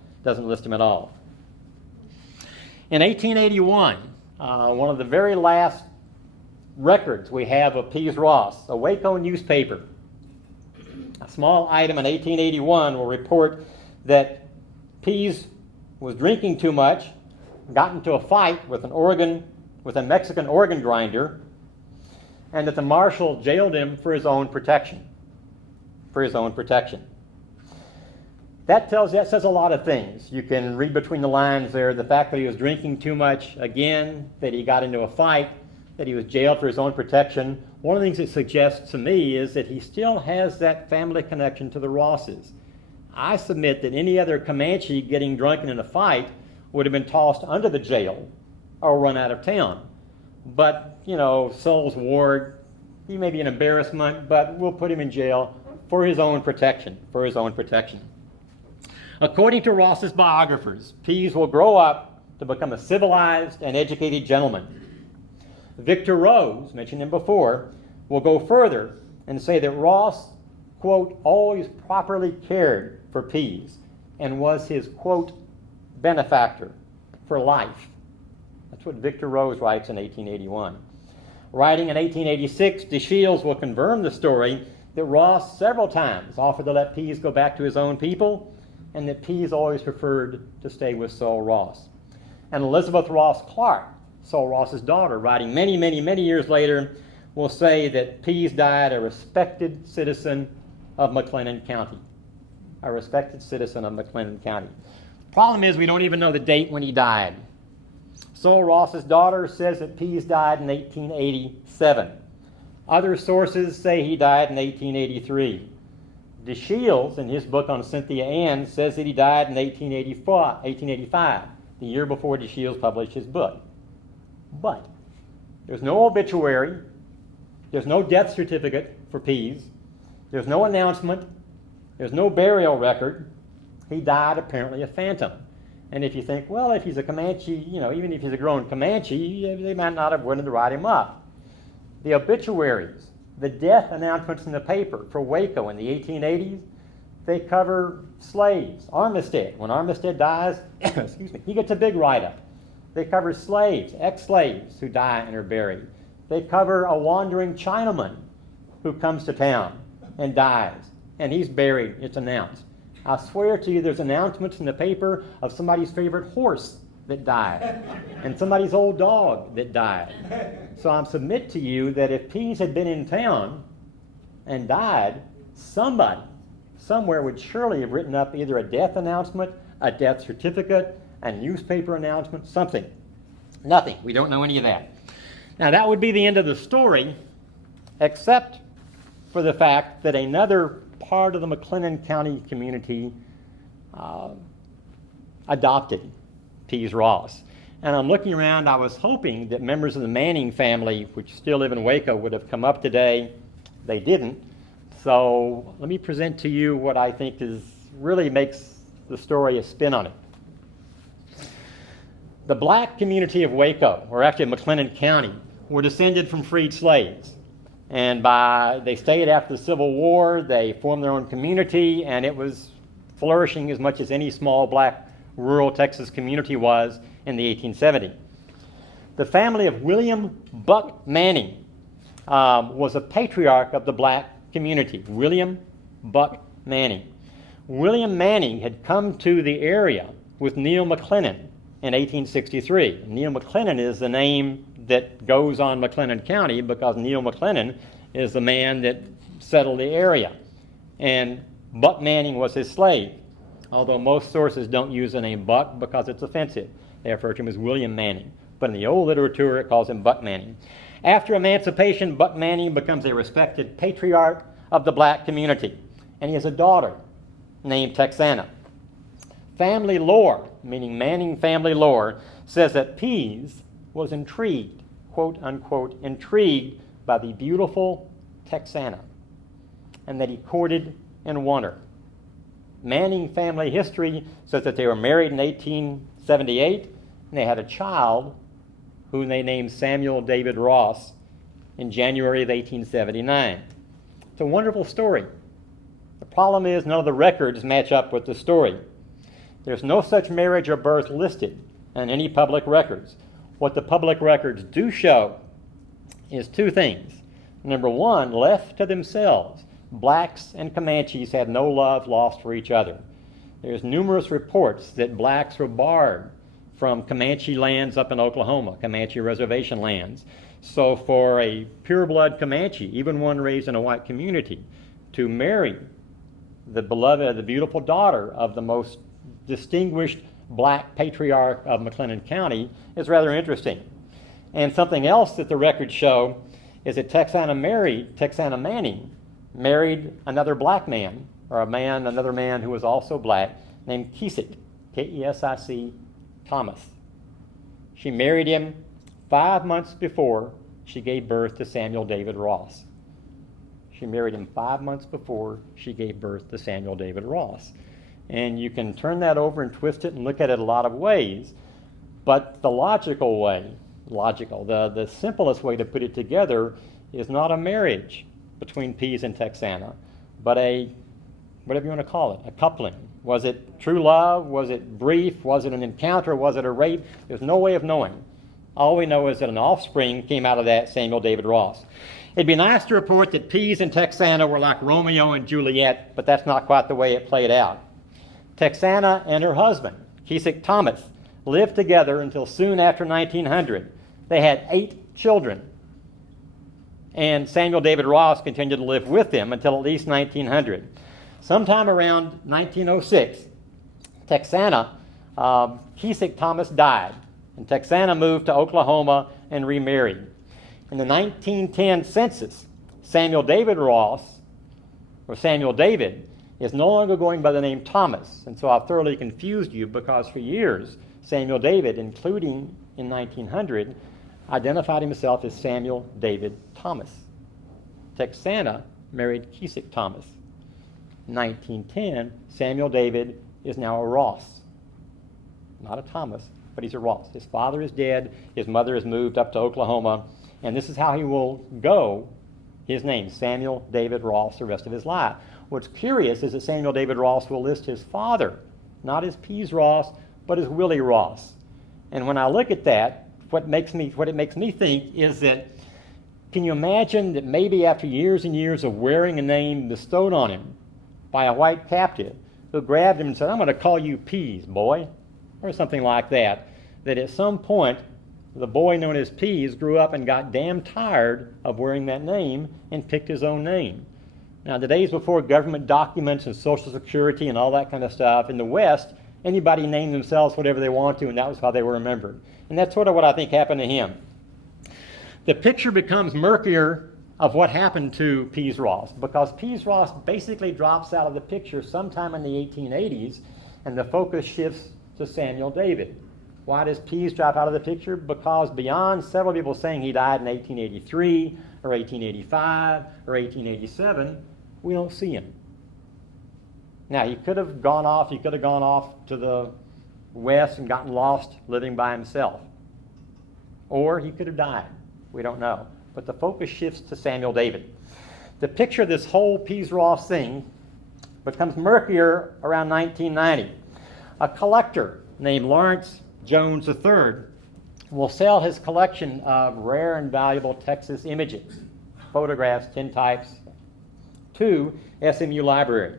In 1881, one of the very last records we have of Pease Ross, a Waco newspaper, a small item in 1881 will report that Pease was drinking too much, got into a fight with a Mexican organ grinder, and that the marshal jailed him for his own protection. That says a lot of things. You can read between the lines there, the fact that he was drinking too much, again, that he got into a fight, that he was jailed for his own protection. One of the things it suggests to me is that he still has that family connection to the Rosses. I submit that any other Comanche getting drunken in a fight would have been tossed under the jail or run out of town. But, Sul's ward, he may be an embarrassment, but we'll put him in jail for his own protection. According to Ross's biographers, Pease will grow up to become a civilized and educated gentleman. Victor Rose, mentioned him before, will go further and say that Ross, quote, always properly cared for Pease and was his, quote, benefactor for life. That's what Victor Rose writes in 1881. Writing in 1886, DeShields will confirm the story that Ross several times offered to let Pease go back to his own people, and that Pease always preferred to stay with Sul Ross. And Elizabeth Ross Clarke Sul Ross's daughter, writing many, many, many years later, will say that Pease died a respected citizen of McLennan County. A respected citizen of McLennan County. Problem is, we don't even know the date when he died. Sul Ross's daughter says that Pease died in 1887. Other sources say he died in 1883. DeShields, in his book on Cynthia Ann, says that he died in 1885, the year before DeShields published his book. But there's no obituary, there's no death certificate for Pease, there's no announcement, there's no burial record. He died apparently a phantom. And if you think, well, if he's a Comanche, even if he's a grown Comanche, they might not have wanted to write him up. The obituaries, the death announcements in the paper for Waco in the 1880s, they cover slaves. Armistead, when Armistead dies, excuse me, he gets a big write-up. They cover slaves, ex-slaves who die and are buried. They cover a wandering Chinaman who comes to town and dies, and he's buried, it's announced. I swear to you, there's announcements in the paper of somebody's favorite horse that died and somebody's old dog that died. So I submit to you that if Pease had been in town and died, somebody, somewhere would surely have written up either a death announcement, a death certificate, a newspaper announcement, something. Nothing. We don't know any of that. Now that would be the end of the story, except for the fact that another part of the McLennan County community adopted Pease Ross. And I'm looking around, I was hoping that members of the Manning family, which still live in Waco, would have come up today. They didn't. So let me present to you what I think really makes the story a spin on it. The black community of Waco, or actually McLennan County, were descended from freed slaves. And they stayed after the Civil War, they formed their own community, and it was flourishing as much as any small black rural Texas community was in the 1870s. The family of William Buck Manning was a patriarch of the black community. William Buck Manning. William Manning had come to the area with Neil McLennan in 1863. Neil McLennan is the name that goes on McLennan County because Neil McLennan is the man that settled the area. And Buck Manning was his slave, although most sources don't use the name Buck because it's offensive. They refer to him as William Manning. But in the old literature, it calls him Buck Manning. After emancipation, Buck Manning becomes a respected patriarch of the black community. And he has a daughter named Texana. Family lore, meaning Manning family lore, says that Pease was intrigued, quote unquote, intrigued by the beautiful Texana, and that he courted and won her. Manning family history says that they were married in 1878, and they had a child whom they named Samuel David Ross in January of 1879. It's a wonderful story. The problem is none of the records match up with the story. There's no such marriage or birth listed in any public records. What the public records do show is two things. Number one, left to themselves, blacks and Comanches had no love lost for each other. There's numerous reports that blacks were barred from Comanche lands up in Oklahoma, Comanche reservation lands. So for a pureblood Comanche, even one raised in a white community, to marry the beloved, the beautiful daughter of the most distinguished black patriarch of McLennan County is rather interesting. And something else that the records show is that Texana Manning married another black man, or another man who was also black, named Kesic, K-E-S-I-C, Thomas. She married him 5 months before she gave birth to Samuel David Ross. She married him 5 months before she gave birth to Samuel David Ross. And you can turn that over and twist it and look at it a lot of ways, but the the simplest way to put it together is not a marriage between Pease and Texana, but whatever you want to call it, a coupling. Was it true love? Was it brief? Was it an encounter? Was it a rape? There's no way of knowing. All we know is that an offspring came out of that, Samuel David Ross. It'd be nice to report that Pease and Texana were like Romeo and Juliet, but that's not quite the way it played out. Texana and her husband, Kesic Thomas, lived together until soon after 1900, They had 8 children. And Samuel David Ross continued to live with them until at least 1900. Sometime around 1906, Texana, Keesick Thomas died, and Texana moved to Oklahoma and remarried. In the 1910 census, Samuel David Ross, or Samuel David, is no longer going by the name Thomas. And so I've thoroughly confused you because for years, Samuel David, including in 1900, identified himself as Samuel David Thomas. Texana married Keesick Thomas. In 1910, Samuel David is now a Ross. Not a Thomas, but he's a Ross. His father is dead, his mother has moved up to Oklahoma, and this is how he will go, his name, Samuel David Ross, the rest of his life. What's curious is that Samuel David Ross will list his father, not as Pease Ross, but as Willie Ross. And when I look at that, what it makes me think is that, can you imagine that maybe after years and years of wearing a name bestowed on him by a white captive who grabbed him and said, I'm going to call you Pease, boy, or something like that, that at some point the boy known as Pease grew up and got damn tired of wearing that name and picked his own name. Now, the days before government documents and Social Security and all that kind of stuff, in the West, anybody named themselves whatever they wanted to, and that was how they were remembered. And that's sort of what I think happened to him. The picture becomes murkier of what happened to Pease Ross, because Pease Ross basically drops out of the picture sometime in the 1880s, and the focus shifts to Samuel David. Why does Pease drop out of the picture? Because beyond several people saying he died in 1883 or 1885 or 1887, we don't see him. Now, he could have gone off to the west and gotten lost living by himself. Or he could have died. We don't know. But the focus shifts to Samuel David. The picture of this whole Pease Ross thing becomes murkier around 1990. A collector named Lawrence Jones III will sell his collection of rare and valuable Texas images, photographs, tintypes, to SMU Library.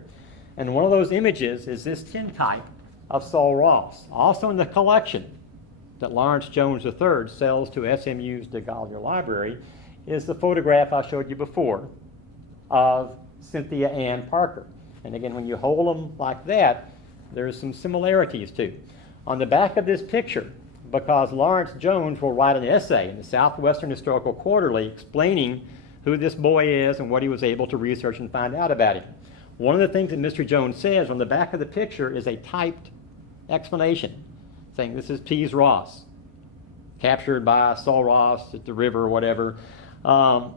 And one of those images is this tintype of Sul Ross. Also in the collection that Lawrence Jones III sells to SMU's DeGolyer Library is the photograph I showed you before of Cynthia Ann Parker. And again, when you hold them like that, there's some similarities too. On the back of this picture, because Lawrence Jones will write an essay in the Southwestern Historical Quarterly explaining who this boy is and what he was able to research and find out about him. One of the things that Mr. Jones says on the back of the picture is a typed explanation saying this is Pease Ross, captured by Sul Ross at the river or whatever.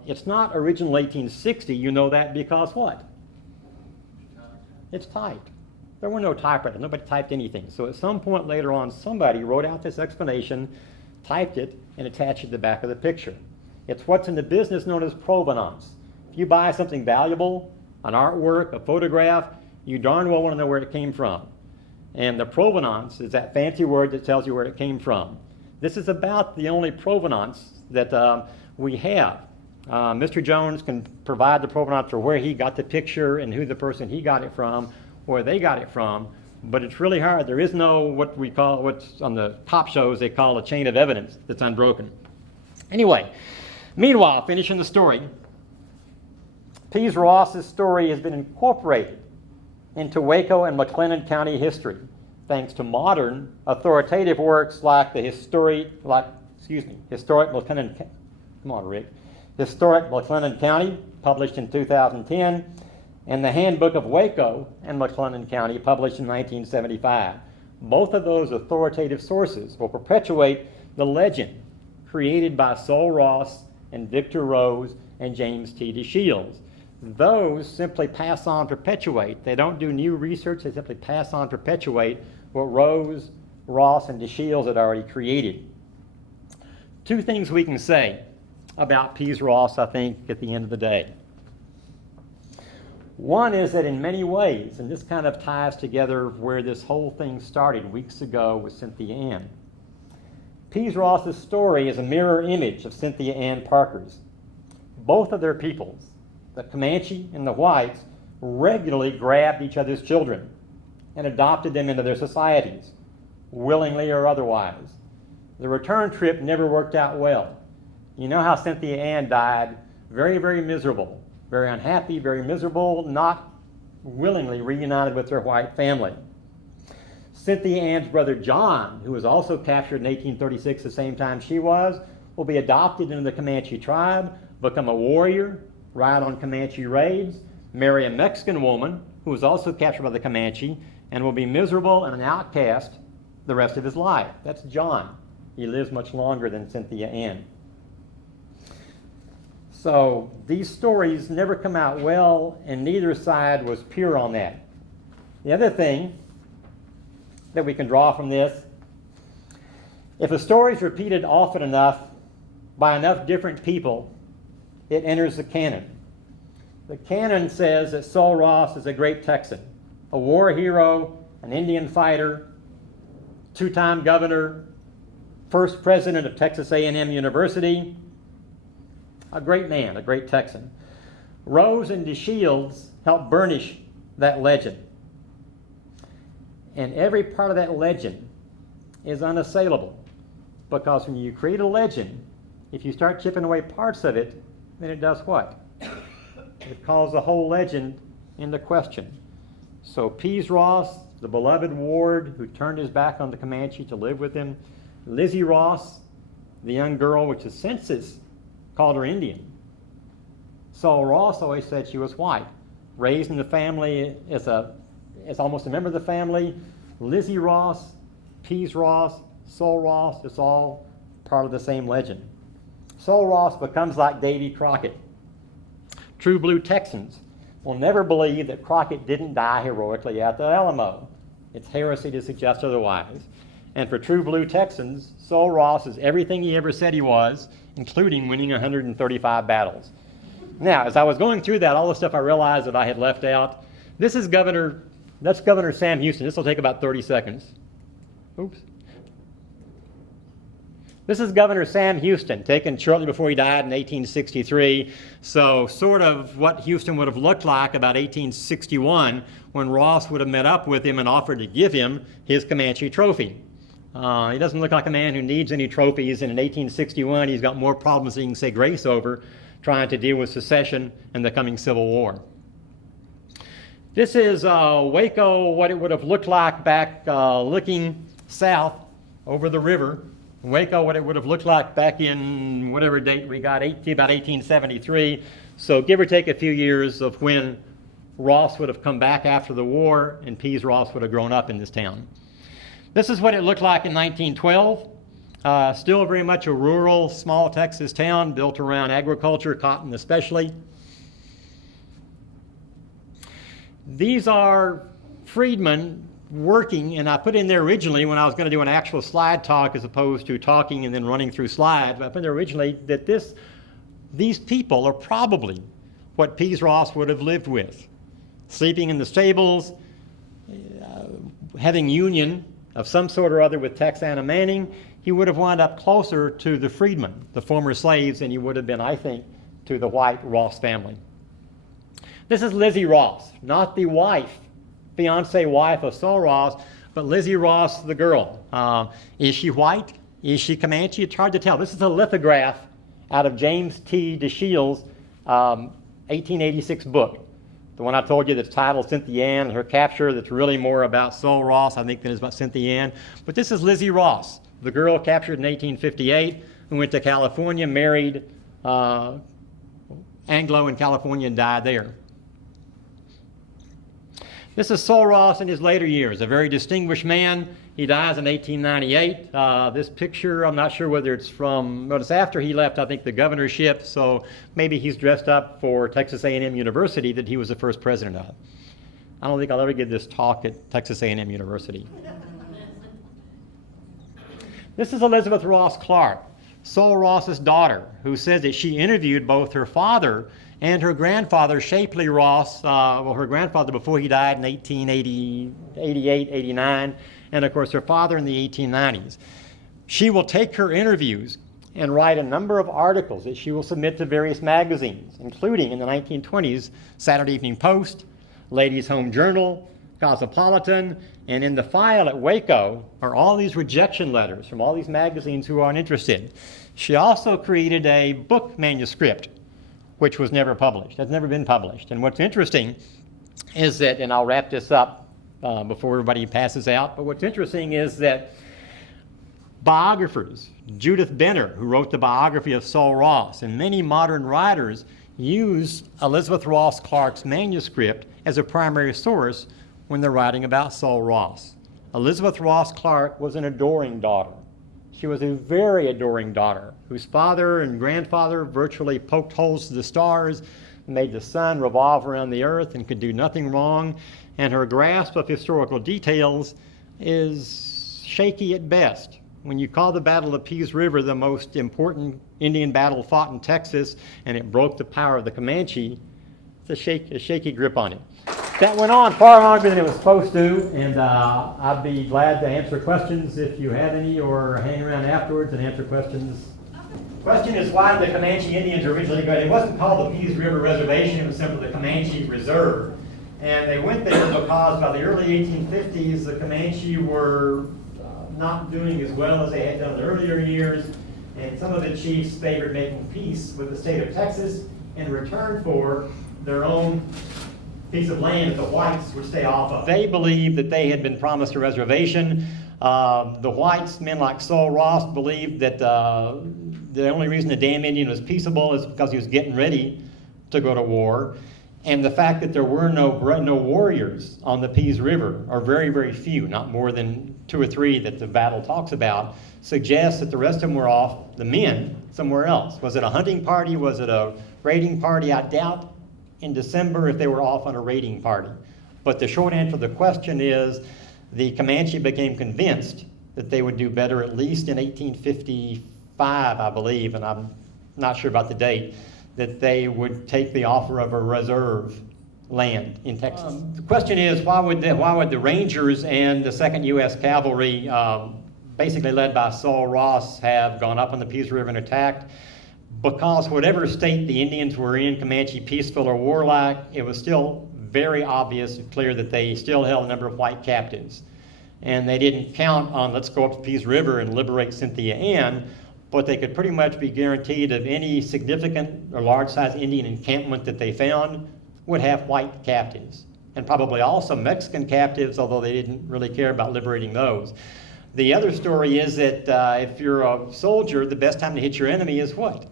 It's not original 1860. You know that because what? It's typed. There were no typewriters. Nobody typed anything. So at some point later on, somebody wrote out this explanation, typed it, and attached it to the back of the picture. It's what's in the business known as provenance. If you buy something valuable, an artwork, a photograph, you darn well want to know where it came from. And the provenance is that fancy word that tells you where it came from. This is about the only provenance that we have. Mr. Jones can provide the provenance for where he got the picture and who the person he got it from, where they got it from, but it's really hard. There is no what's on the top shows they call a chain of evidence that's unbroken. Anyway, meanwhile, finishing the story, Pease Ross's story has been incorporated into Waco and McLennan County history, thanks to modern authoritative works like the Historic McLennan County, published in 2010, and the Handbook of Waco and McLennan County, published in 1975. Both of those authoritative sources will perpetuate the legend created by Sul Ross and Victor Rose and James T. DeShields. Those simply pass on, perpetuate. They don't do new research. They simply pass on, perpetuate what Rose, Ross, and DeShields had already created. Two things we can say about Pease Ross, I think, at the end of the day. One is that in many ways, and this kind of ties together where this whole thing started weeks ago with Cynthia Ann, Pease Ross's story is a mirror image of Cynthia Ann Parker's. Both of their peoples, the Comanche and the whites, regularly grabbed each other's children and adopted them into their societies, willingly or otherwise. The return trip never worked out well. You know how Cynthia Ann died, very, very miserable, very unhappy, very miserable, not willingly reunited with her white family. Cynthia Ann's brother John, who was also captured in 1836 the same time she was, will be adopted into the Comanche tribe, become a warrior, ride on Comanche raids, marry a Mexican woman who was also captured by the Comanche, and will be miserable and an outcast the rest of his life. That's John. He lives much longer than Cynthia Ann. So these stories never come out well, and neither side was pure on that. The other thing that we can draw from this, if a story is repeated often enough by enough different people, it enters the canon. The canon says that Sul Ross is a great Texan, a war hero, an Indian fighter, two-time governor, first president of Texas A&M University, a great man, a great Texan. Rose and DeShields helped burnish that legend. And every part of that legend is unassailable, because when you create a legend, if you start chipping away parts of it, then it does what? It calls the whole legend into question. So Pease Ross, the beloved ward who turned his back on the Comanche to live with him, Lizzie Ross, the young girl which the census called her Indian. Sul Ross always said she was white, raised in the family as almost a member of the family. Lizzie Ross, Pease Ross, Sul Ross, it's all part of the same legend. Sul Ross becomes like Davy Crockett. True blue Texans will never believe that Crockett didn't die heroically at the Alamo. It's heresy to suggest otherwise. And for true blue Texans, Sul Ross is everything he ever said he was, including winning 135 battles. Now, as I was going through that, all the stuff I realized that I had left out. That's Governor Sam Houston. This will take about 30 seconds. Oops. This is Governor Sam Houston, taken shortly before he died in 1863. So sort of what Houston would have looked like about 1861 when Ross would have met up with him and offered to give him his Comanche trophy. He doesn't look like a man who needs any trophies, and in 1861 he's got more problems than he can say grace over, trying to deal with secession and the coming Civil War. This is Waco, what it would have looked like back looking south over the river. Waco, what it would have looked like back in whatever date we got, about 1873. So give or take a few years of when Ross would have come back after the war and Pease Ross would have grown up in this town. This is what it looked like in 1912. Still very much a rural, small Texas town built around agriculture, cotton especially. These are freedmen working, and I put in there originally when I was going to do an actual slide talk as opposed to talking and then running through slides, but I put in there originally that these people are probably what Pease Ross would have lived with. Sleeping in the stables, having union of some sort or other with Texana Manning. He would have wound up closer to the freedmen, the former slaves, than he would have been, I think, to the white Ross family. This is Lizzie Ross, not the fiancee wife of Sul Ross, but Lizzie Ross, the girl. Is she white? Is she Comanche? It's hard to tell. This is a lithograph out of James T. DeShields' 1886 book. The one I told you that's titled Cynthia Ann and her capture, that's really more about Sul Ross, I think, than it's about Cynthia Ann. But this is Lizzie Ross, the girl captured in 1858, who went to California, married Anglo in California and died there. This is Sul Ross in his later years, a very distinguished man. He dies in 1898. This picture, I'm not sure whether it's from, but it's after he left, I think, the governorship, so maybe he's dressed up for Texas A&M University that he was the first president of. I don't think I'll ever give this talk at Texas A&M University. This is Elizabeth Ross Clarke, Sul Ross's daughter, who says that she interviewed both her father and her grandfather, Shapley Ross, her grandfather before he died in 1888, 89, and of course her father in the 1890s. She will take her interviews and write a number of articles that she will submit to various magazines, including in the 1920s, Saturday Evening Post, Ladies' Home Journal, Cosmopolitan, and in the file at Waco are all these rejection letters from all these magazines who aren't interested. She also created a book manuscript, which was never published, has never been published. And what's interesting is that, and I'll wrap this up before everybody passes out, but what's interesting is that biographers, Judith Benner, who wrote the biography of Sul Ross, and many modern writers use Elizabeth Ross Clarke's manuscript as a primary source when they're writing about Sul Ross. Elizabeth Ross Clarke was an adoring daughter. She was a very adoring daughter whose father and grandfather virtually poked holes to the stars, made the sun revolve around the earth and could do nothing wrong, and her grasp of historical details is shaky at best. When you call the Battle of Pease River the most important Indian battle fought in Texas, and it broke the power of the Comanche, it's a shaky grip on it. That went on far longer than it was supposed to, and I'd be glad to answer questions if you have any, or hang around afterwards and answer questions. The question is why the Comanche Indians originally got, it wasn't called the Pease River Reservation, it was simply the Comanche Reserve. And they went there because by the early 1850s, the Comanche were not doing as well as they had done in the earlier years, and some of the chiefs favored making peace with the state of Texas in return for their own piece of land that the whites would stay off of. They believed that they had been promised a reservation. The whites, men like Sul Ross, believed that the only reason the damn Indian was peaceable is because he was getting ready to go to war. And the fact that there were no warriors on the Pease River, or very, very few, not more than 2 or 3 that the battle talks about, suggests that the rest of them were off, the men, somewhere else. Was it a hunting party? Was it a raiding party? I doubt in December if they were off on a raiding party. But the short answer to the question is the Comanche became convinced that they would do better at least in 1855, I believe, and I'm not sure about the date, that they would take the offer of a reserve land in Texas. The question is, why would the Rangers and the 2nd U.S. Cavalry, basically led by Sul Ross, have gone up on the Pease River and attacked? Because whatever state the Indians were in, Comanche peaceful or warlike, it was still very obvious and clear that they still held a number of white captives. And they didn't count on, let's go up the Pease River and liberate Cynthia Ann, but they could pretty much be guaranteed of any significant or large-sized Indian encampment that they found would have white captives, and probably also Mexican captives, although they didn't really care about liberating those. The other story is that if you're a soldier, the best time to hit your enemy is what?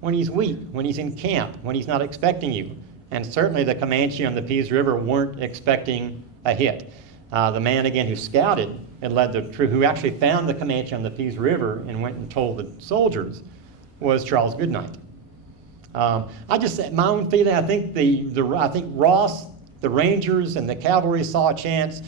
When he's weak, when he's in camp, when he's not expecting you. And certainly the Comanche on the Pease River weren't expecting a hit. The man, again, who scouted and led the troop, who actually found the Comanche on the Pease River and went and told the soldiers, was Charles Goodnight. I just, my own feeling, I think I think Ross, the Rangers, and the cavalry saw a chance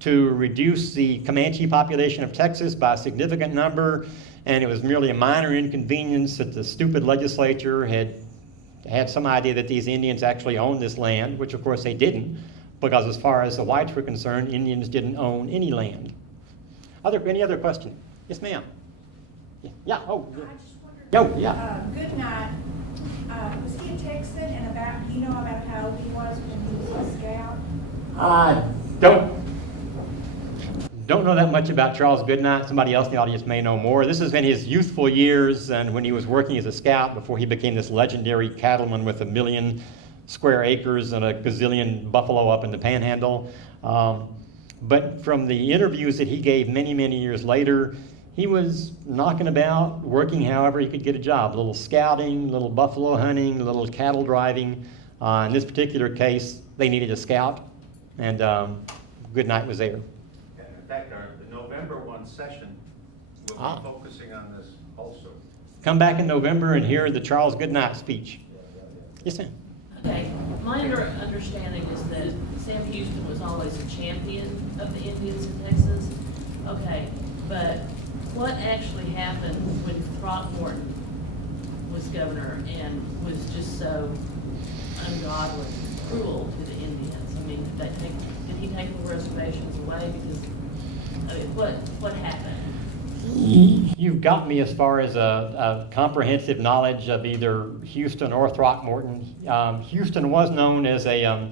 to reduce the Comanche population of Texas by a significant number, and it was merely a minor inconvenience that the stupid legislature had some idea that these Indians actually owned this land, which of course they didn't, because as far as the whites were concerned, Indians didn't own any land. Any other question? Yes, ma'am. Yeah. Oh. I just wondered. Yo. Yeah. Goodnight. Was he a Texan, and you know about how old he was when he was a scout? I don't know that much about Charles Goodnight. Somebody else in the audience may know more. This is in his youthful years and when he was working as a scout before he became this legendary cattleman with 1 million square acres and a gazillion buffalo up in the Panhandle. But from the interviews that he gave many, many years later, he was knocking about, working however he could get a job. A little scouting, a little buffalo hunting, a little cattle driving. In this particular case, they needed a scout, and Goodnight was there. In fact, the November 1 session will be focusing on this also. Come back in November and hear the Charles Goodnight speech. Yes, ma'am. Okay, my understanding is that Sam Houston was always a champion of the Indians in Texas. Okay, but what actually happened when Throckmorton was governor and was just so ungodly, cruel to the Indians? I mean, did he take the reservations away? Because, I mean, what happened? You've got me as far as a comprehensive knowledge of either Houston or Throckmorton. Houston was known as a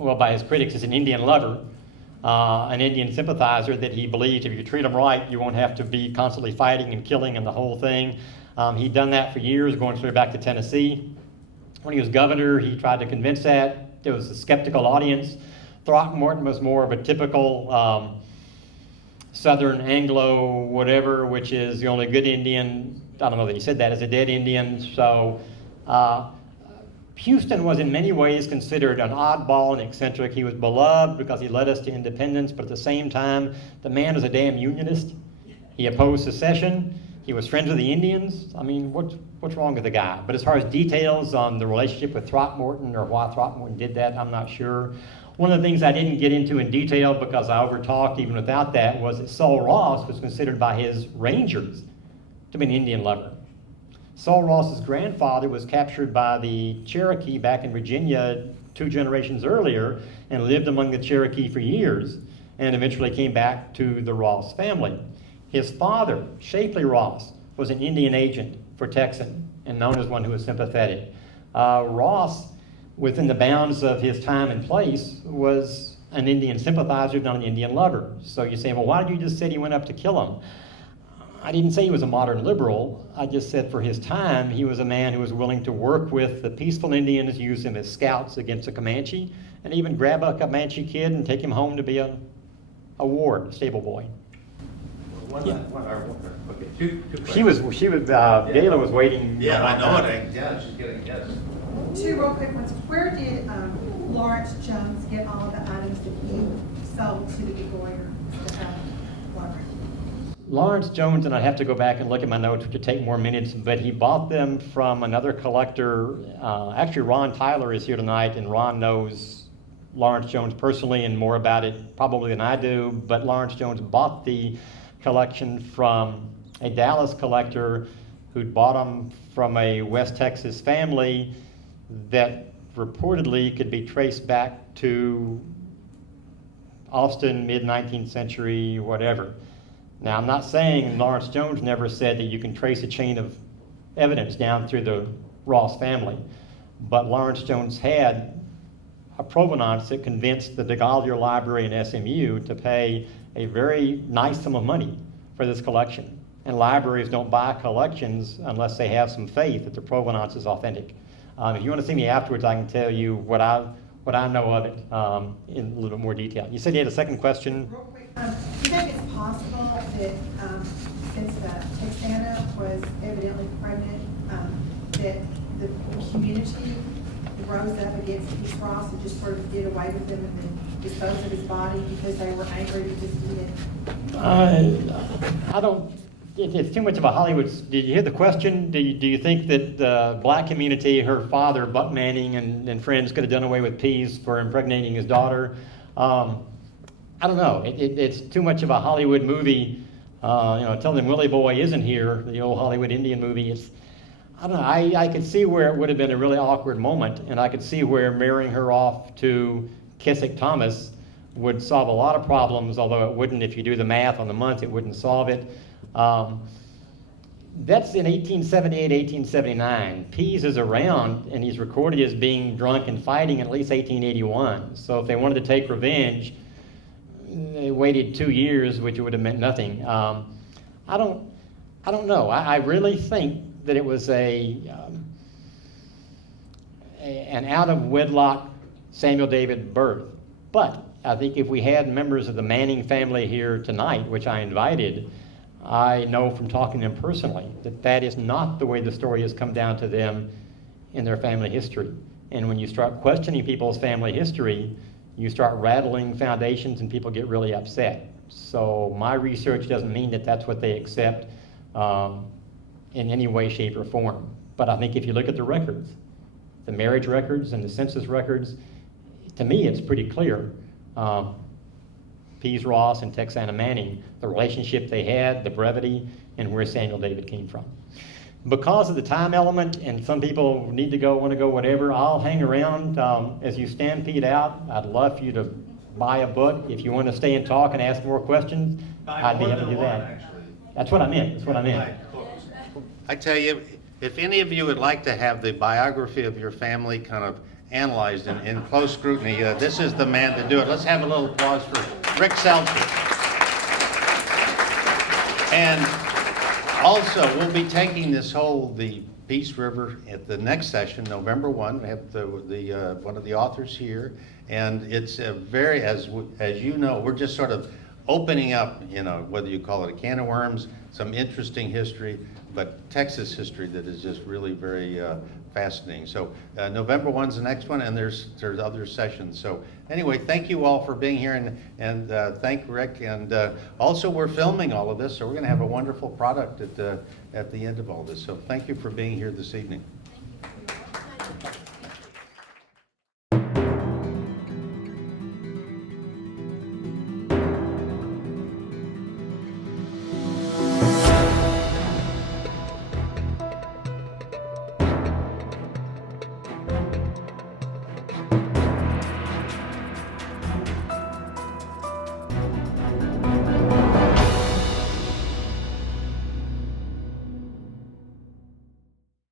well, by his critics, as an Indian lover, an Indian sympathizer, that he believed if you treat them right, you won't have to be constantly fighting and killing and the whole thing. He'd done that for years, going clear back to Tennessee. When he was governor, he tried to convince that. There was a skeptical audience. Throckmorton was more of a typical Southern Anglo whatever, which is the only good Indian. I don't know that he said that, as a dead Indian. So Houston was in many ways considered an oddball and eccentric. He was beloved because he led us to independence, but at the same time, the man was a damn unionist. He opposed secession. He was friends with the Indians. I mean, what's wrong with the guy? But as far as details on the relationship with Throckmorton or why Throckmorton did that, I'm not sure. One of the things I didn't get into in detail because I overtalked even without that was that Sul Ross was considered by his Rangers to be an Indian lover. Sul Ross's grandfather was captured by the Cherokee back in Virginia 2 generations earlier and lived among the Cherokee for years and eventually came back to the Ross family. His father, Shapley Ross, was an Indian agent for Texan and known as one who was sympathetic. Ross, within the bounds of his time and place, was an Indian sympathizer, not an Indian lover. So you say, well, why did you just say he went up to kill him? I didn't say he was a modern liberal. I just said for his time, he was a man who was willing to work with the peaceful Indians, use them as scouts against the Comanche, and even grab a Comanche kid and take him home to be a ward, a stable boy. Okay, two Gayla was waiting. Yeah, I know it. Yeah, she's getting a guess. 2 real quick ones. Where did Lawrence Jones get all of the items that he sold to the Begoyer? Lawrence Jones, and I have to go back and look at my notes, which would take more minutes, but he bought them from another collector. Actually, Ron Tyler is here tonight, and Ron knows Lawrence Jones personally and more about it probably than I do, but Lawrence Jones bought the collection from a Dallas collector who'd bought them from a West Texas family that reportedly could be traced back to Austin, mid-19th century, whatever. Now, I'm not saying Lawrence Jones never said that you can trace a chain of evidence down through the Ross family, but Lawrence Jones had a provenance that convinced the DeGollier Library and SMU to pay a very nice sum of money for this collection. And libraries don't buy collections unless they have some faith that the provenance is authentic. If you want to see me afterwards, I can tell you what I know of it in a little bit more detail. You said you had a second question? Real quick, do you think it's possible that since Texana was evidently pregnant, that the community rose up against Pease Ross and just sort of did away with him and then disposed of his body because they were angry because he had... I don't. It's too much of a Hollywood. Did you hear the question? Do you think that the black community, her father, Buck Manning, and friends could have done away with Pease for impregnating his daughter? I don't know. It's too much of a Hollywood movie. Tell them Willie Boy isn't here, the old Hollywood Indian movie. I don't know. I could see where it would have been a really awkward moment, and I could see where marrying her off to Kissick Thomas would solve a lot of problems, although it wouldn't, if you do the math on the month, it wouldn't solve it. That's in 1878, 1879. Pease is around, and he's recorded as being drunk and fighting in at least 1881. So if they wanted to take revenge, they waited 2 years, which would have meant nothing. I don't know. I really think that it was an out-of-wedlock Samuel David birth. But I think if we had members of the Manning family here tonight, which I invited, I know from talking to them personally that that is not the way the story has come down to them in their family history. And when you start questioning people's family history, you start rattling foundations and people get really upset. So my research doesn't mean that that's what they accept in any way, shape, or form. But I think if you look at the records, the marriage records and the census records, to me it's pretty clear. Pease Ross and Texana Manning, the relationship they had, the brevity, and where Samuel David came from. Because of the time element, and some people need to go, want to go, whatever, I'll hang around as you stampede out. I'd love for you to buy a book. If you want to stay and talk and ask more questions, I'd be happy to do that. That's what I meant. That's what I meant. I tell you, if any of you would like to have the biography of your family kind of analyzed in close scrutiny. This is the man to do it. Let's have a little applause for Rick Selcer. And also, we'll be taking the Peace River at the next session, November 1. We have one of the authors here, and it's a very, as you know, we're just sort of opening up, whether you call it a can of worms, some interesting history, but Texas history that is just really very fascinating. So November 1's the next one, and there's other sessions. So anyway, thank you all for being here, and thank Rick. And also, we're filming all of this, so we're going to have a wonderful product at the end of all this. So thank you for being here this evening. Thank you.